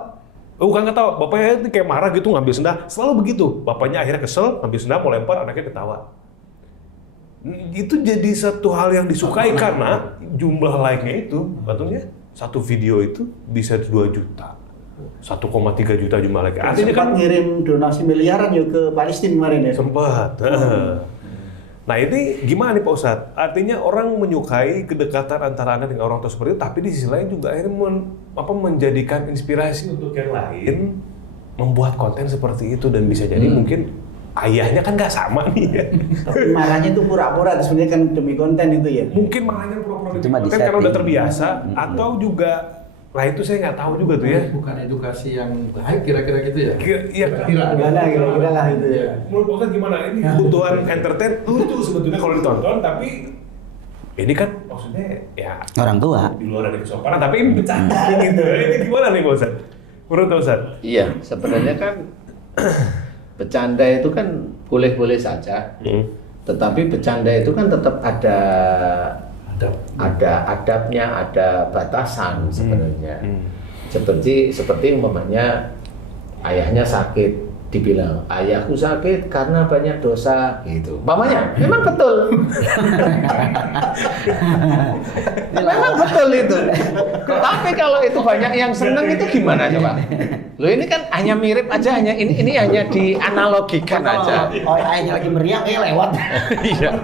Bukan ketawa, bapaknya itu kayak marah gitu ngambil sendal, selalu begitu. Bapaknya akhirnya kesel, ngambil sendal mau lempar, anaknya ketawa. Itu jadi satu hal yang disukai karena jumlah like-nya itu, betulnya satu video itu bisa 2 juta, 1,3 juta jumlah like. Artinya kan ngirim donasi miliaran yuk ke Palestina kemarin ya. Sempat. Nah ini gimana nih Pak Ustadz? Artinya orang menyukai kedekatan antara anak dengan orang tua seperti itu, tapi di sisi lain juga akhirnya menjadikan inspirasi untuk yang lain membuat konten seperti itu, dan bisa jadi mungkin ayahnya kan nggak sama nih ya. Tapi marahnya itu pura-pura, sebenarnya kan demi konten itu ya. Mungkin makanya pura-pura Cuma konten karena udah disetting. terbiasa, atau juga Lah itu saya nggak tahu juga tuh ya. Bukan edukasi yang baik kira-kira gitu ya. Iya, Kira-kira lah itu ya. menurut Pak Ustadz gimana? Ini kebutuhan entertain lucu sebetulnya kalau ditonton, tapi ini kan maksudnya ya Orang tua. di luar dari kesopanan, tapi ini bercanda gitu. Ini gimana nih Pak Ustadz? Menurut Pak Ustadz? Iya, sebenarnya kan bercanda itu kan boleh-boleh saja. Tetapi bercanda itu kan tetap ada adabnya, ada batasan sebenarnya. Seperti umpamanya ayahnya sakit, dibilang ayahku sakit karena banyak dosa gitu. Umpamanya memang betul. Memang betul itu. Tapi kalau itu banyak yang seneng itu gimana coba? Loh ini kan hanya mirip aja, hanya ini hanya dianalogikan aja. Oh, ayahnya lagi meriang, lewat. Iya.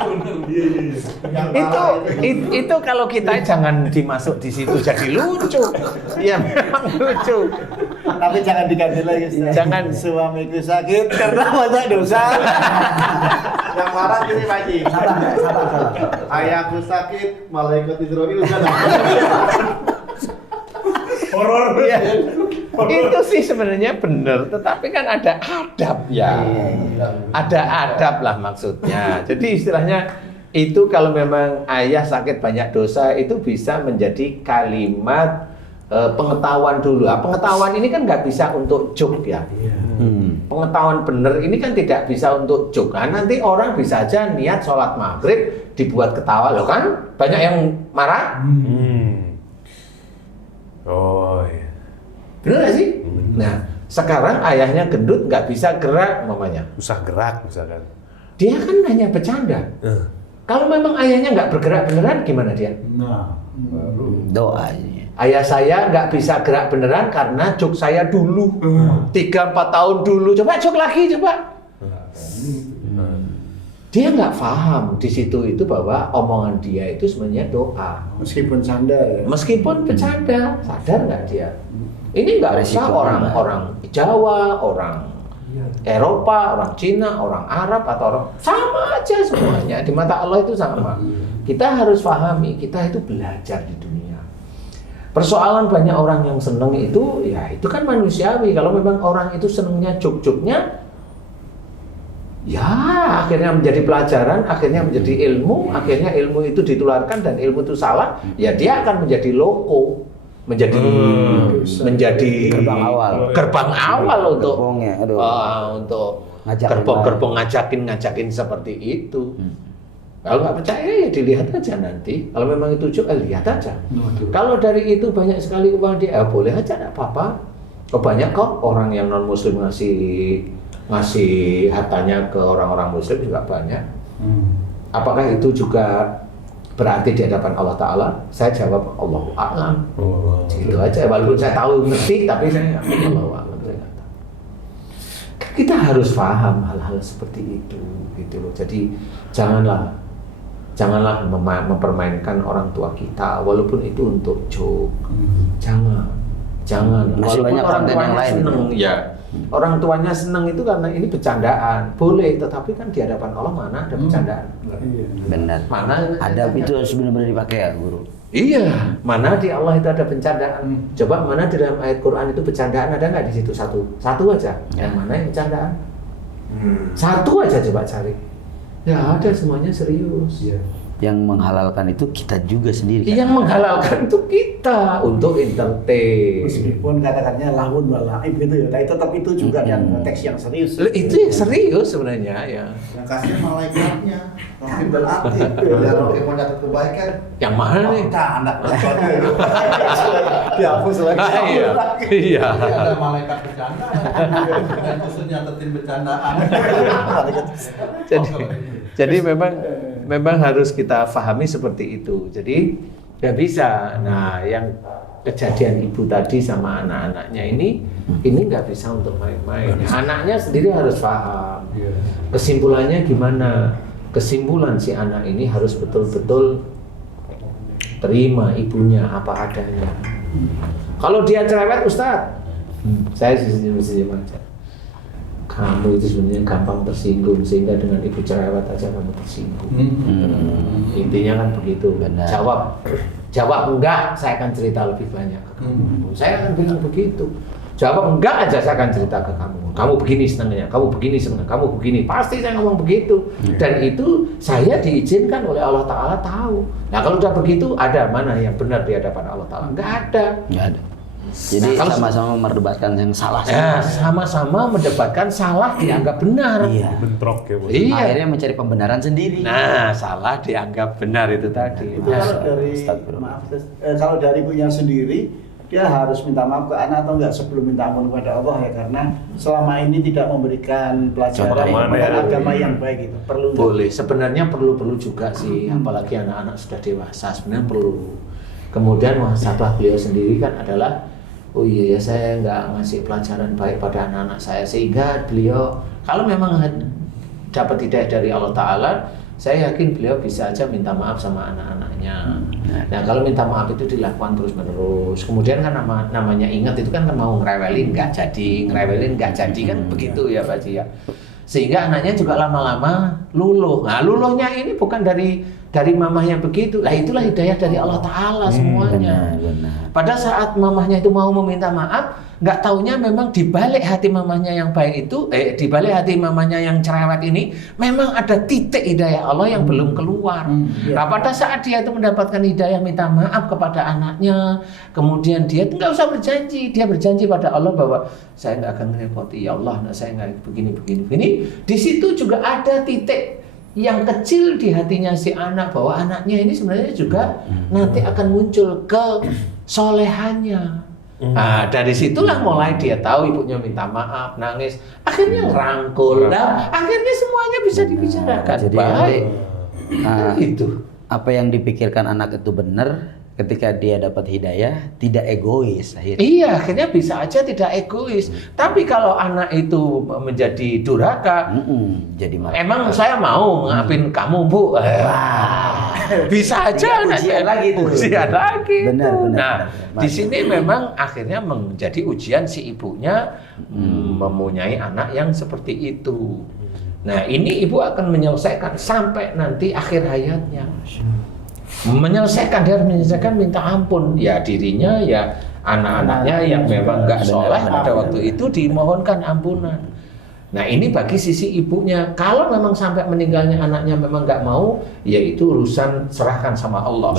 Itu kalau kita jangan dimasuk di situ jadi lucu. Iya memang lucu. Tapi jangan diganti lagi. Ustaz. Jangan. Suamiku sakit karena banyak dosa. Yang marah ini Pak Haji. Sabar. Ayahku sakit, malaikat Israil udah Horor. Iya. Itu sih sebenarnya benar, tetapi kan ada adab ya. Ada adab lah maksudnya. Jadi istilahnya itu kalau memang ayah sakit banyak dosa itu bisa menjadi kalimat pengetahuan dulu. Pengetahuan ini kan nggak bisa untuk joke ya. Pengetahuan benar ini kan tidak bisa untuk joke. Nah, nanti orang bisa aja niat sholat maghrib dibuat ketawa loh kan? Banyak yang marah. Oh iya. Bener nggak sih? Nah, sekarang ayahnya gendut nggak bisa gerak umpamanya. Susah gerak misalkan. Dia kan hanya bercanda. Kalau memang ayahnya nggak bergerak beneran gimana dia? Nah, Doa. Ayah saya nggak bisa gerak beneran karena joke saya dulu 3-4 tahun dulu. Coba joke lagi coba. Dia nggak paham di situ itu bahwa omongan dia itu sebenarnya doa. Meskipun canda ya. Meskipun bercanda, sadar nggak dia? Ini nggak usah orang Jawa, orang Eropa, orang Cina, orang Arab atau orang sama aja semuanya di mata Allah itu sama. Kita harus pahami, kita itu belajar di dunia. Persoalan banyak orang yang seneng itu, ya itu kan manusiawi. Kalau memang orang itu senengnya jok-joknya, ya akhirnya menjadi pelajaran, akhirnya menjadi ilmu, akhirnya ilmu itu ditularkan dan ilmu itu salah, ya dia akan menjadi loko, menjadi gerbang awal untuk gerbong ngajakin seperti itu. Kalau nggak percaya ya dilihat aja nanti. Kalau memang itu lihat aja. Kalau dari itu banyak sekali uang dia, boleh aja nggak apa-apa. Banyak kok orang yang non muslim ngasih hartanya ke orang-orang muslim juga banyak. Apakah itu juga berarti di hadapan Allah Ta'ala? Saya jawab Allahu a'lam. Gitu aja, walaupun saya tahu ngerti tapi saya Allahu a'lam, saya nggak tahu. Kita harus paham hal-hal seperti itu gitu loh. Jadi janganlah mempermainkan orang tua kita walaupun itu untuk joke. Jangan Masih walaupun banyak orang konten yang tuanya lain. seneng ya. Orang tuanya seneng itu karena ini bercandaan. Boleh, tetapi kan di hadapan Allah mana ada bercandaan? Benar. Mana Adab itu harus benar-benar dipakai ya, Guru. Iya, mana di Allah itu ada bercandaan? Coba mana di dalam ayat Quran itu bercandaan ada nggak di situ satu aja? Yang mana yang bercandaan? Satu aja coba cari. Ya ada, semuanya serius. Yang menghalalkan itu kita juga sendiri. Yang menghalalkan itu kita untuk entertain. Meskipun katakannya lahun walaib gitu ya, tapi tetap itu juga yang konteks yang serius. Itu yang serius sebenarnya ya. Yang kasih malaikatnya, Rohim dan Atif. Biar Rohim mau dapat kebaikan. Yang mana nih? Anak Dihapus lagi. Iya. ada malaikat bercanda dan khusus nyatetin bercandaan. Jadi memang harus kita pahami seperti itu. Jadi nggak bisa. Nah, yang kejadian ibu tadi sama anak-anaknya ini nggak bisa untuk main-main. Anaknya sendiri harus paham. Kesimpulannya gimana? Kesimpulan si anak ini harus betul-betul terima ibunya apa adanya. Kalau dia cerewet, Ustadz, saya senyum-senyum aja. Kamu itu sebenarnya gampang tersinggung, sehingga dengan ibu cerewet aja kamu tersinggung. Intinya kan begitu. Benar. Jawab, Jawab enggak, saya akan cerita lebih banyak ke kamu. Saya akan bilang begitu. Jawab enggak aja, saya akan cerita ke kamu. Kamu begini senangnya, kamu begini senang, kamu begini. Pasti saya ngomong begitu. Dan itu saya diizinkan oleh Allah Ta'ala tahu. Nah kalau udah begitu, ada mana yang benar di hadapan Allah Ta'ala? Enggak ada. Nggak ada. Jadi Nah, kalau- sama-sama mendebatkan yang salah. Ya, sama-sama mendebatkan salah dianggap benar. Iya. Bentrok ya, Bos. Iya. Akhirnya mencari pembenaran sendiri. Nah, salah dianggap benar itu tadi. Itu Nah, kalau dari kalau dari ibunya sendiri, dia harus minta maaf ke anak atau enggak sebelum minta ampun kepada Allah ya, karena selama ini tidak memberikan pelajaran Contoh ya. agama yang baik itu. Perlu nggak? boleh, sebenarnya perlu juga sih, apalagi anak-anak sudah dewasa sebenarnya perlu. Kemudian masalah beliau sendiri kan adalah, oh iya ya saya nggak ngasih pelajaran baik pada anak-anak saya, sehingga beliau kalau memang dapat hidayah dari Allah Ta'ala, saya yakin beliau bisa aja minta maaf sama anak-anaknya. Nah kalau minta maaf itu dilakukan terus-menerus, kemudian kan namanya ingat itu kan mau ngerewelin nggak jadi kan begitu ya Pak Haji ya. Sehingga anaknya juga lama-lama luluh. Nah luluhnya ini bukan dari mamahnya begitu. Lah itulah hidayah dari Allah Ta'ala semuanya. Benar. Pada saat mamahnya itu mau meminta maaf, nggak taunya memang di balik hati mamahnya yang baik itu, di balik hati mamahnya yang cerewet ini, memang ada titik hidayah Allah yang belum keluar. Nah pada saat dia itu mendapatkan hidayah minta maaf kepada anaknya, kemudian dia nggak usah berjanji, dia berjanji pada Allah bahwa saya nggak akan merepoti, ya Allah, nah, saya nggak begini. Di situ juga ada titik yang kecil di hatinya si anak, bahwa anaknya ini sebenarnya juga nanti akan muncul kesolehannya. Nah, dari situlah mulai dia tahu ibunya minta maaf, nangis, akhirnya ngerangkul, nah, akhirnya semuanya bisa dibicarakan. Jadi Baik, itu. apa yang dipikirkan anak itu benar, ketika dia dapat hidayah tidak egois akhirnya. Iya, akhirnya bisa aja tidak egois. Tapi kalau anak itu menjadi durhaka, Jadi marah. emang saya mau ngapain kamu Bu? Bisa aja Ujian lagi itu. Ujian lagi. Benar, itu. benar, Nah, benar. di sini memang akhirnya menjadi ujian si ibunya mempunyai anak yang seperti itu. Nah, ini ibu akan menyelesaikan sampai nanti akhir hayatnya. Dia harus menyelesaikan minta ampun ya dirinya ya anak-anaknya yang memang nggak soleh pada waktu itu dimohonkan ampunan. Nah ini bagi sisi ibunya, kalau memang sampai meninggalnya anaknya memang nggak mau, ya itu urusan serahkan sama Allah.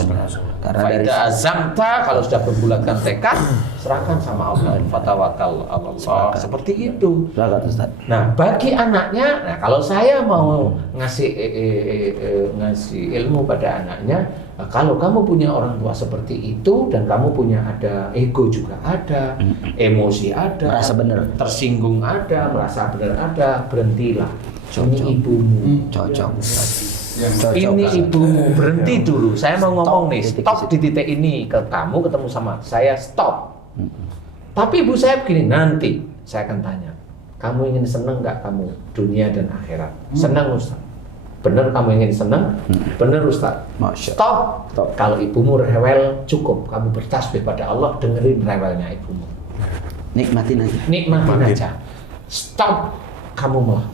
Karena dari Faidah azamta, kalau sudah berbulatkan tekad, serahkan sama Allah. Fatawakal Allah. Seperti itu. Berangkat, Ustaz. Nah, bagi anaknya, nah kalau saya mau ngasih ilmu pada anaknya, nah, kalau kamu punya orang tua seperti itu dan kamu punya ada ego juga ada, emosi ada, Merasa benar. tersinggung ada, merasa benar ada, berhentilah. Ini ibumu. Cocok. Ini ibumu, berhenti dulu. Saya mau ngomong nih, stop di titik ini. Ke kamu ketemu sama saya, stop. Tapi ibu saya begini, nanti saya akan tanya, kamu ingin senang nggak kamu dunia dan akhirat? Senang Ustaz? Bener kamu ingin senang? Bener Ustaz? Masya Stop. Kalau ibumu rewel, cukup. Kamu bertasbih pada Allah, dengerin rewelnya ibumu. Nikmatin aja. Nikmatin aja. Stop. Kamu melawan.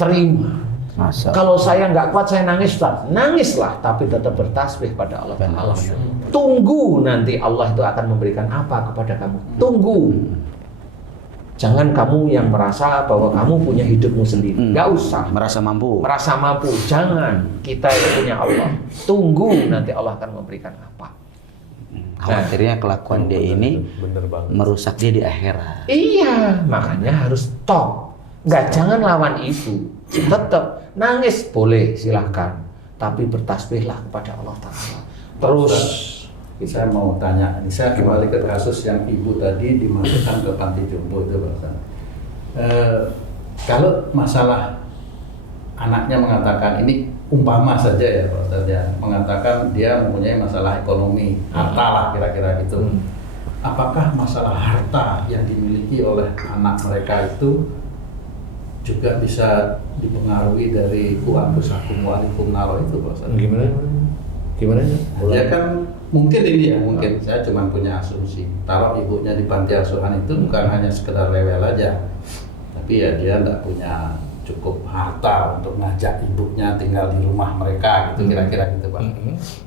Terima. Masa. Kalau saya nggak kuat, saya nangis, Ustaz. Nangislah, tapi tetap bertasbih pada Allah Ta'ala. Tunggu nanti Allah itu akan memberikan apa kepada kamu. Tunggu. Jangan kamu yang merasa bahwa kamu punya hidupmu sendiri. Nggak usah. Merasa mampu. Merasa mampu. Jangan. Kita itu punya Allah. Tunggu nanti Allah akan memberikan apa. Khawatirnya kelakuan dia ini Bener banget. merusak dia di akhirat. Iya, makanya harus stop. Nggak, jangan lawan ibu. Tetap nangis boleh, silahkan. Tapi bertasbihlah kepada Allah Ta'ala. Terus. Saya mau tanya, ini saya kembali ke kasus yang ibu tadi dimasukkan ke panti jompo itu, Pak Ustaz. Kalau masalah anaknya mengatakan ini umpama saja ya Pak Ustaz ya, mengatakan dia mempunyai masalah ekonomi, harta lah kira-kira gitu. Apakah masalah harta yang dimiliki oleh anak mereka itu juga bisa dipengaruhi dari ku'anfusakum wa ahlikum naro itu, Pak Ustaz? Gimana? Ya kan mungkin ini ya, mungkin saya cuma punya asumsi. Taruh ibunya di panti asuhan itu bukan hanya sekedar rewel aja, tapi ya dia nggak punya cukup harta untuk ngajak ibunya tinggal di rumah mereka gitu, kira-kira gitu Pak.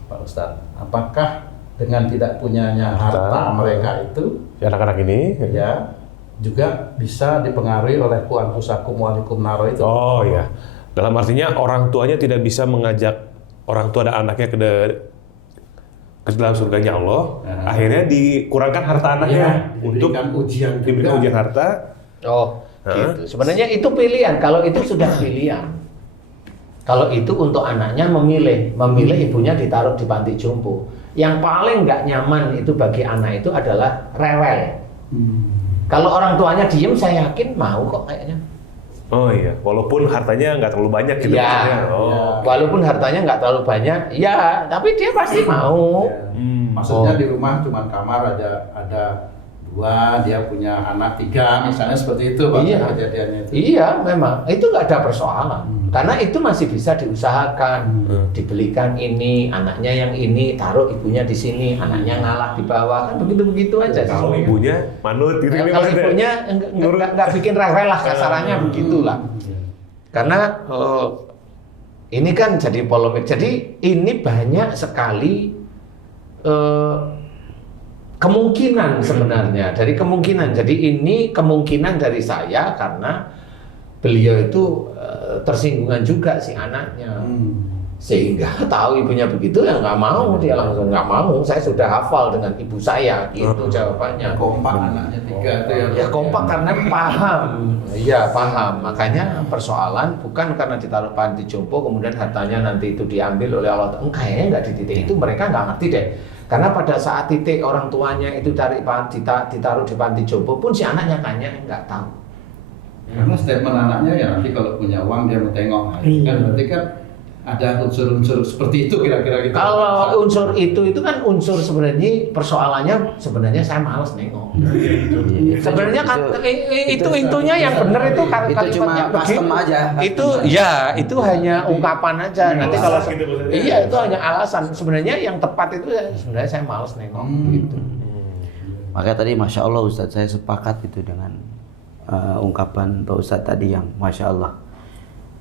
Pak Ustadz, apakah dengan tidak punyanya harta mereka itu, anak-anak ini. ya juga bisa dipengaruhi oleh Tuhan Pusakum Walikum Naro itu. Oh iya. Dalam artinya orang tuanya tidak bisa mengajak orang tua dan anaknya ke dalam surganya Allah. Akhirnya dikurangkan harta anaknya untuk diberikan ujian harta. Oh, gitu. Sebenarnya itu pilihan. Kalau itu sudah pilihan. Kalau itu untuk anaknya memilih ibunya ditaruh di panti jompo. Yang paling nggak nyaman itu bagi anak itu adalah rewel. Kalau orang tuanya diem, saya yakin mau kok kayaknya. Oh iya, walaupun hartanya nggak terlalu banyak gitu. Ya, Oh. walaupun hartanya nggak terlalu banyak, ya, tapi dia pasti mau. Maksudnya di rumah cuma kamar ada 2, dia punya anak 3, misalnya seperti itu Pak, Iya. kejadiannya itu. Iya, memang itu nggak ada persoalan. Karena itu masih bisa diusahakan, dibelikan ini, anaknya yang ini, taruh ibunya di sini, anaknya ngalah di bawah, kan begitu-begitu aja. Kalau semuanya. ibunya manut gitu. Kalau ibunya nggak bikin rewel lah kasarannya begitulah. Karena ini kan jadi polemik. Jadi ini banyak sekali kemungkinan sebenarnya. Dari kemungkinan. Jadi ini kemungkinan dari saya karena beliau itu tersinggungan juga si anaknya. Sehingga tahu ibunya begitu ya nggak mau, dia langsung nggak mau. Saya sudah hafal dengan ibu saya, gitu jawabannya. Kompak anaknya 3 itu ya. Ya kompak karena paham. Iya paham. Makanya persoalan bukan karena ditaruh panti jompo kemudian hartanya nanti itu diambil oleh Allah. Kayaknya nggak di titik itu, mereka nggak ngerti deh. Karena pada saat titik orang tuanya itu ditaruh di panti jompo pun si anaknya kayaknya nggak tahu. Karena statement anaknya ya nanti kalau punya uang dia mau tengok. Nah, kan berarti kan ada unsur-unsur seperti itu kira-kira gitu. Kalau unsur itu kan unsur sebenarnya persoalannya sebenarnya saya malas nengok. Sebenarnya kan itu intunya yang benar itu Itu cuma custom aja. Itu ya itu hanya ungkapan aja. Nanti kalau iya itu hanya alasan. Sebenarnya yang tepat itu sebenarnya saya malas nengok gitu. Maka tadi Masya Allah Ustadz, saya sepakat itu dengan ungkapan Pak Ustadz tadi yang Masya Allah.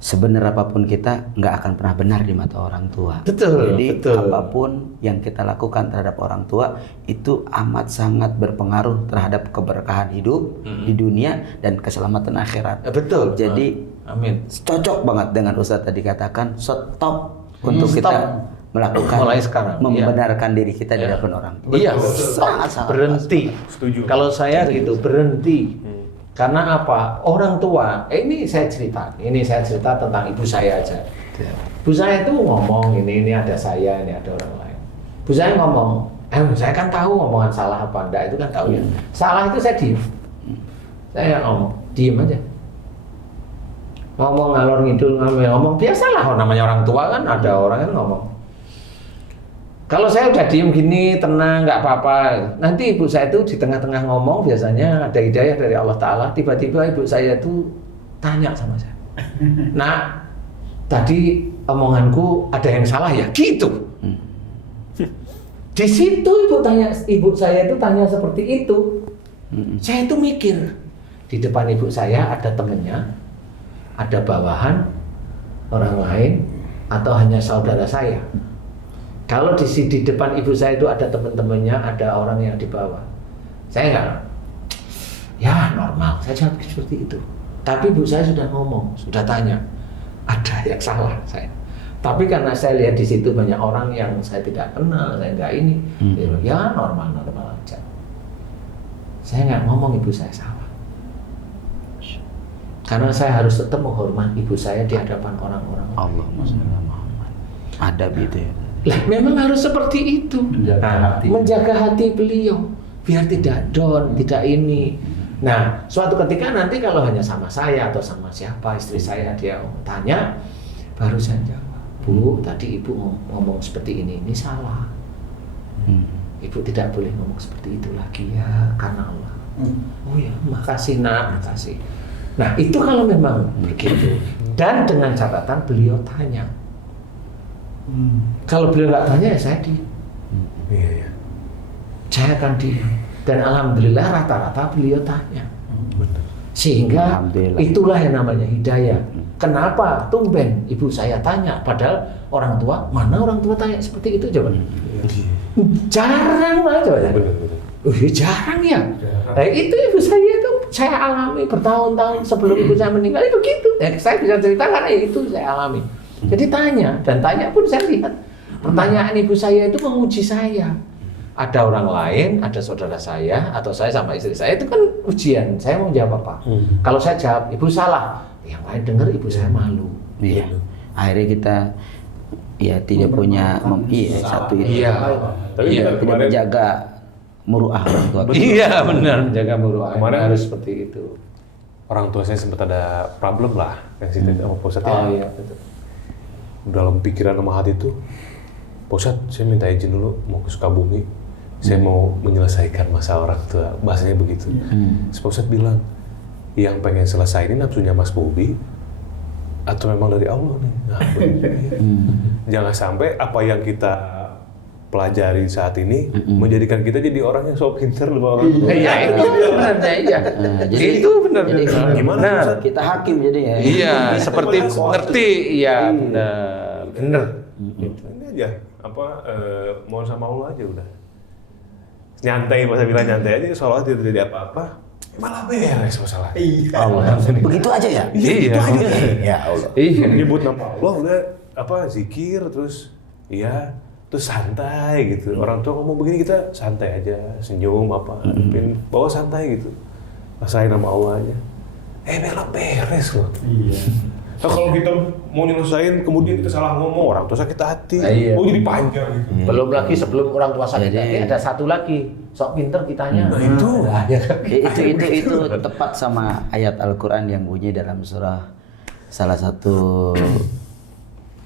Sebenar apapun kita nggak akan pernah benar di mata orang tua. Betul. Jadi betul. apapun yang kita lakukan terhadap orang tua itu amat sangat berpengaruh terhadap keberkahan hidup di dunia dan keselamatan akhirat. Betul. Jadi amin. cocok banget dengan Ustadz tadi katakan stop untuk Stop. kita melakukan Mulai sekarang, membenarkan diri kita di hadapan orang tua. Iya, sangat berhenti. Setuju. Kalau saya gitu berhenti. Karena apa? Orang tua, ini saya cerita tentang ibu saya aja. Ibu saya itu ngomong ini ada saya, ini ada orang lain. Ibu saya ngomong, saya kan tahu ngomongan salah apa enggak, itu kan tahu ya. Salah itu saya diem. Saya ngomong, diem aja. Ngomong ngalor ngidul ngomong biasalah, namanya orang tua kan ada orang yang ngomong. Kalau saya udah diem gini, tenang, nggak apa-apa. Nanti ibu saya itu di tengah-tengah ngomong, biasanya ada hidayah dari Allah Ta'ala. Tiba-tiba ibu saya itu tanya sama saya. Nah, tadi omonganku ada yang salah ya? Gitu. Di situ ibu saya itu tanya seperti itu. Saya itu mikir. Di depan ibu saya ada temennya, ada bawahan, orang lain, atau hanya saudara saya. Kalau di depan ibu saya itu ada teman-temannya, ada orang yang di bawah. Saya nggak, ya normal, saya jawab seperti itu. Tapi ibu saya sudah ngomong, sudah tanya, ada yang salah saya. Tapi karena saya lihat di situ banyak orang yang saya tidak kenal, saya nggak ini, ya normal aja. Saya nggak ngomong ibu saya salah. Karena saya harus tetap menghormati ibu saya di hadapan orang-orang. Allahumma sholli ala Muhammad. Adab itu ya. Lah memang harus seperti itu. Menjaga hati beliau biar tidak down, tidak ini. Nah, suatu ketika nanti kalau hanya sama saya atau sama siapa istri saya dia tanya, baru saya jawab, Bu, tadi ibu ngomong seperti ini salah. Ibu tidak boleh ngomong seperti itu lagi ya, karena Allah. Oh ya, makasih nak, makasih. Nah itu kalau memang begitu, dan dengan catatan beliau tanya. Kalau beliau nggak tanya ya saya diam. Iya. Saya akan diam. Dan alhamdulillah rata-rata beliau tanya. Sehingga Alhamdulillah. itulah yang namanya hidayah. Kenapa tumben ibu saya tanya, padahal orang tua, mana orang tua tanya seperti itu coba? Jarang lah coba. Bener-bener. Jarang ya. Nah, itu ibu saya itu saya alami bertahun-tahun sebelum ibu saya meninggal itu gitu. Saya bisa cerita karena itu saya alami. Jadi tanya pun saya lihat pertanyaan ibu saya itu menguji saya. Ada orang lain, ada saudara saya, atau saya sama istri saya itu kan ujian. Saya mau jawab apa? Kalau saya jawab ibu salah, yang lain dengar ibu saya malu. Iya. Akhirnya kita ya tidak punya satu itu. Iya. Tapi Iya, kita Tidak kemarin menjaga muruah orang tua kita. Iya benar, menjaga muruah Kemarin- harus seperti itu. orang tua saya sempat ada problem lah yang situ sama Pak Ustadz. Oh iya betul. Dalam pikiran sama hati itu, Pak Ustadz saya minta izin dulu mau ke Sukabumi. Saya mau menyelesaikan masalah orang tua, bahasanya begitu. Terus Pak Ustadz bilang, yang pengen selesai ini nafsunya Mas Bobi atau memang dari Allah nih? Nah, jangan sampai apa yang kita pelajari saat ini menjadikan kita jadi orang yang sok pinter lupa orang tua. Iya itu sebenarnya iya. jadi- Itu benar. jadi Gimana, Benar. Ustadz? Kita hakim jadi ya. Iya, seperti ngerti. Iya benar. Ini aja, mohon sama Allah aja udah. Nyantai, masa bilang nyantai aja, sholat tidak terjadi apa-apa, malah beres masalah. Allah. Begitu aja ya? Iya. Ya Allah. Iya. Nyebut nama Allah udah zikir terus terus santai gitu. Orang tua ngomong begini kita santai aja, senyum bawa santai gitu. Rasain nama Allah aja. Malah beres loh. Iya. Nah, kalau kita mau nyelesain kemudian kita salah ngomong, orang tua sakit hati. Iya. Oh jadi panjang gitu. Belum lagi sebelum orang tua sakit Jadi- hati ada satu lagi, sok pinter kitanya. Nah, itu. Itu tepat sama ayat Al-Quran yang bunyi dalam surah salah satu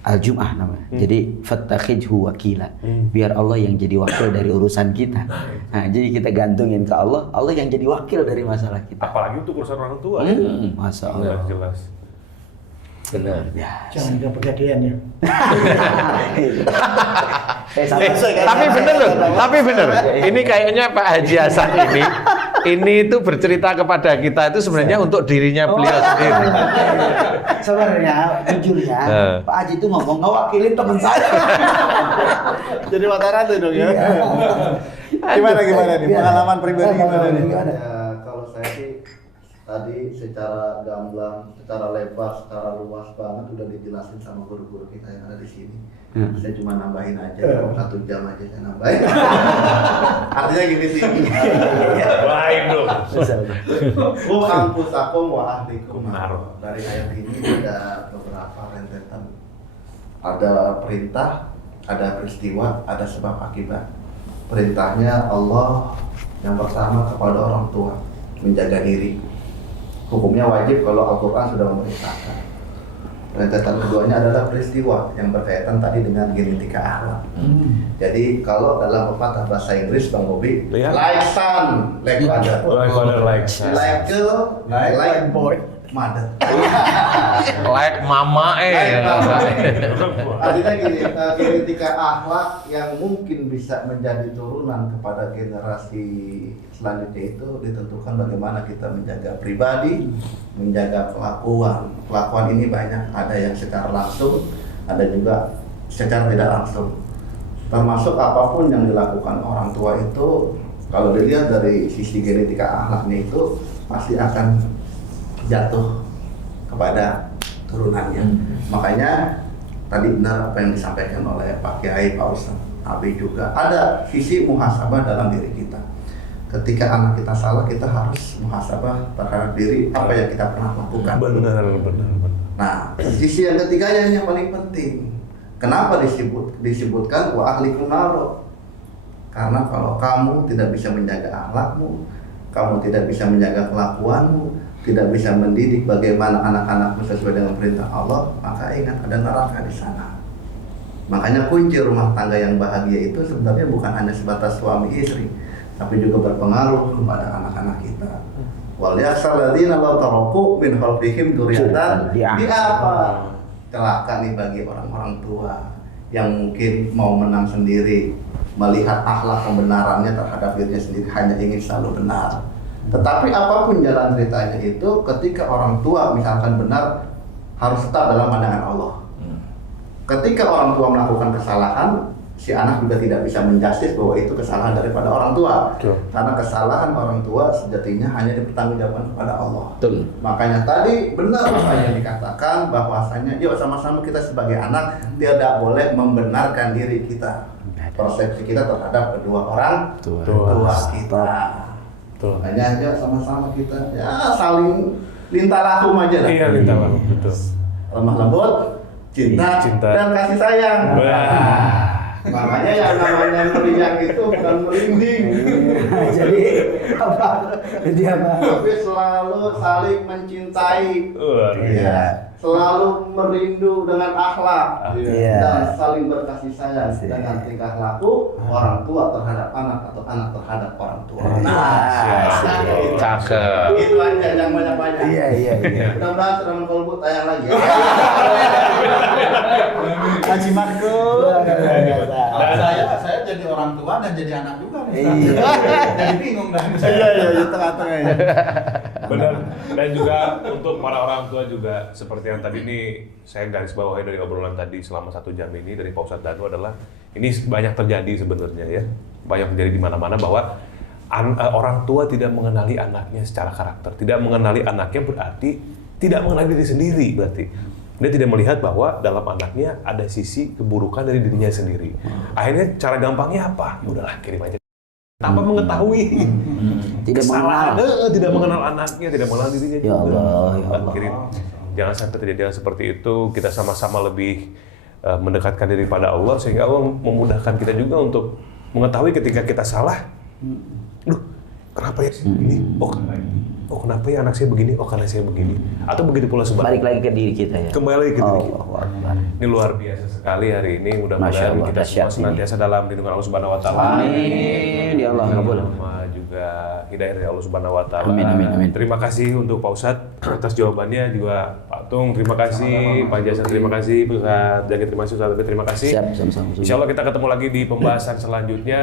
Al-Jum'ah namanya. Jadi fattakhidhu wakila. Biar Allah yang jadi wakil dari urusan kita. Nah, jadi kita gantungin ke Allah, Allah yang jadi wakil dari masalah kita. Apalagi untuk urusan orang tua. Masya Ya, Allah. jelas. Benar. Jangan ke pegadaian ya. Tapi bener loh, tapi bener. Ini kayaknya Pak Haji Hasan ini itu bercerita kepada kita itu sebenarnya untuk dirinya beliau sendiri. Sebenarnya, jujur ya, Pak Haji itu ngomong ngewakilin teman saya. Jadi mata rantai dong ya. Gimana nih pengalaman pribadi gimana nih? Ya, kalau saya sih tadi secara gamblang, secara lebar, secara luas banget udah dijelasin sama guru-guru kita yang ada di sini. Saya cuma nambahin aja, 1 jam aja saya nambahin. Artinya gini sih. Baik dong. Ku anfusakum wa ahlikum nar. Dari ayat ini ada beberapa rentetan. Ada perintah, ada peristiwa, ada sebab akibat. Perintahnya Allah yang pertama kepada orang tua, menjaga diri. Hukumnya wajib kalau Al-Quran sudah memerintahkan. Rentetan keduanya adalah peristiwa yang berkaitan tadi dengan genetika akhlak. Jadi kalau dalam pepatah bahasa Inggris Bang Bobi, Iya. like son, like father. Like father, like son. Like girl, like boy, mother. Like mama Artinya gini, genetika akhlak yang mungkin bisa menjadi turunan kepada generasi selanjutnya itu ditentukan bagaimana kita menjaga pribadi, menjaga kelakuan. Kelakuan ini banyak, ada yang secara langsung, ada juga secara tidak langsung. Termasuk apapun yang dilakukan orang tua itu, kalau dilihat dari sisi genetika akhlaknya itu pasti akan jatuh kepada turunannya. Makanya tadi benar apa yang disampaikan oleh Pak Kiai, Pak Ustadz, Abi juga ada sisi muhasabah dalam diri kita. Ketika anak kita salah, kita harus muhasabah terhadap diri apa yang kita pernah lakukan. Benar. Nah, sisi yang ketiga yang paling penting. Kenapa disebutkan wa ahlikum nar? Karena kalau kamu tidak bisa menjaga akhlakmu, kamu tidak bisa menjaga kelakuanmu, tidak bisa mendidik bagaimana anak-anakmu sesuai dengan perintah Allah, maka ingat ada neraka di sana. Makanya kunci rumah tangga yang bahagia itu sebenarnya bukan hanya sebatas suami istri, tapi juga berpengaruh kepada anak-anak kita. Wal yakhshal ladzina law taraku min khalfihim dzurriyyatan apa? Celaka nih bagi orang-orang tua yang mungkin mau menang sendiri, melihat akhlak kebenarannya terhadap dirinya sendiri, hanya ingin selalu benar. Tetapi apapun jalan ceritanya itu, ketika orang tua misalkan benar, harus tetap dalam pandangan Allah. Ketika orang tua melakukan kesalahan, si anak juga tidak bisa menjustis bahwa itu kesalahan daripada orang tua. Betul. Karena kesalahan orang tua sejatinya hanya dipertanggungjawabkan kepada Allah. Betul. Makanya tadi benar apa yang dikatakan bahwasanya yuk sama-sama kita sebagai anak tidak boleh membenarkan diri kita. Persepsi kita terhadap kedua orang tua kita. Betul. Makanya yuk sama-sama kita ya saling lintah lakum aja lah. Iya, lintah lakum, betul. Lemah lembut, cinta, Cinta. dan kasih sayang. Wah. Makanya yang namanya meriang itu bukan merinding. Jadi apa? Jadi apa? Tapi selalu saling mencintai. Luar Iya. Selalu merindu dengan akhlak Iya. dan saling berkasih sayang dengan tingkah laku orang tua terhadap anak atau anak terhadap orang tua. Cakep. Itu aja yang banyak-banyak. Iya. Mudah-mudahan Serangan Kolbu tayang lagi. Ya. Haji Marco. Saya jadi orang tua dan jadi anak juga nih. Iya. Jadi bingung dan Iya, tengah-tengah ya. Benar. Dan juga untuk para orang tua juga seperti yang tadi ini saya garis bawahi dari obrolan tadi selama 1 jam ini dari Pak Ustadz Danu adalah ini banyak terjadi sebenarnya ya, banyak terjadi di mana-mana bahwa orang tua tidak mengenali anaknya secara karakter, tidak mengenali anaknya berarti tidak mengenali diri sendiri berarti. Dia tidak melihat bahwa dalam anaknya ada sisi keburukan dari dirinya sendiri. Akhirnya cara gampangnya apa? Ya udahlah kirim aja. Tanpa mengetahui Tidak kesalahan, mengenal. tidak mengenal anaknya, tidak mengenal dirinya Ya juga. Allah, ya Allah. Kirim. Jangan sampai terjadi hal seperti itu. Kita sama-sama lebih mendekatkan diri pada Allah sehingga Allah memudahkan kita juga untuk mengetahui ketika kita salah. Duh, kenapa ya sih begini? Oh kenapa ya anak saya begini? Oh karena saya begini. Atau begitu pula sebaliknya. Balik lagi ke diri kita ya. Kembali lagi ke diri kita. Allahu Akbar. Ini luar biasa sekali hari ini. Masya Mudah-mudahan Allah, kita dahsyat semua senantiasa dalam lindungan Allah Subhanahu Wa Taala. Amin. Ya Allah, kabul. Sama juga hidayah dari Allah Subhanahu Wa Taala. Amin. Terima kasih untuk Pak Ustadz atas jawabannya, juga Pak Tung terima kasih, Pak Jasan terima kasih, Pak Ustadz Jaki terima kasih, Ustadz Abi terima kasih. Siap, sama-sama. Insya Allah kita ketemu lagi di pembahasan selanjutnya.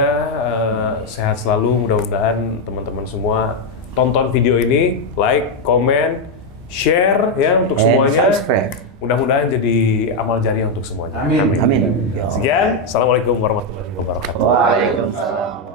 Sehat selalu, mudah-mudahan teman-teman semua tonton video ini, like, komen, share ya untuk semuanya. Subscribe. Mudah-mudahan jadi amal jariah untuk semuanya. Amin. Amin. Ya Allah. Sekian, assalamualaikum warahmatullahi wabarakatuh. Waalaikumsalam. Waalaikumsalam.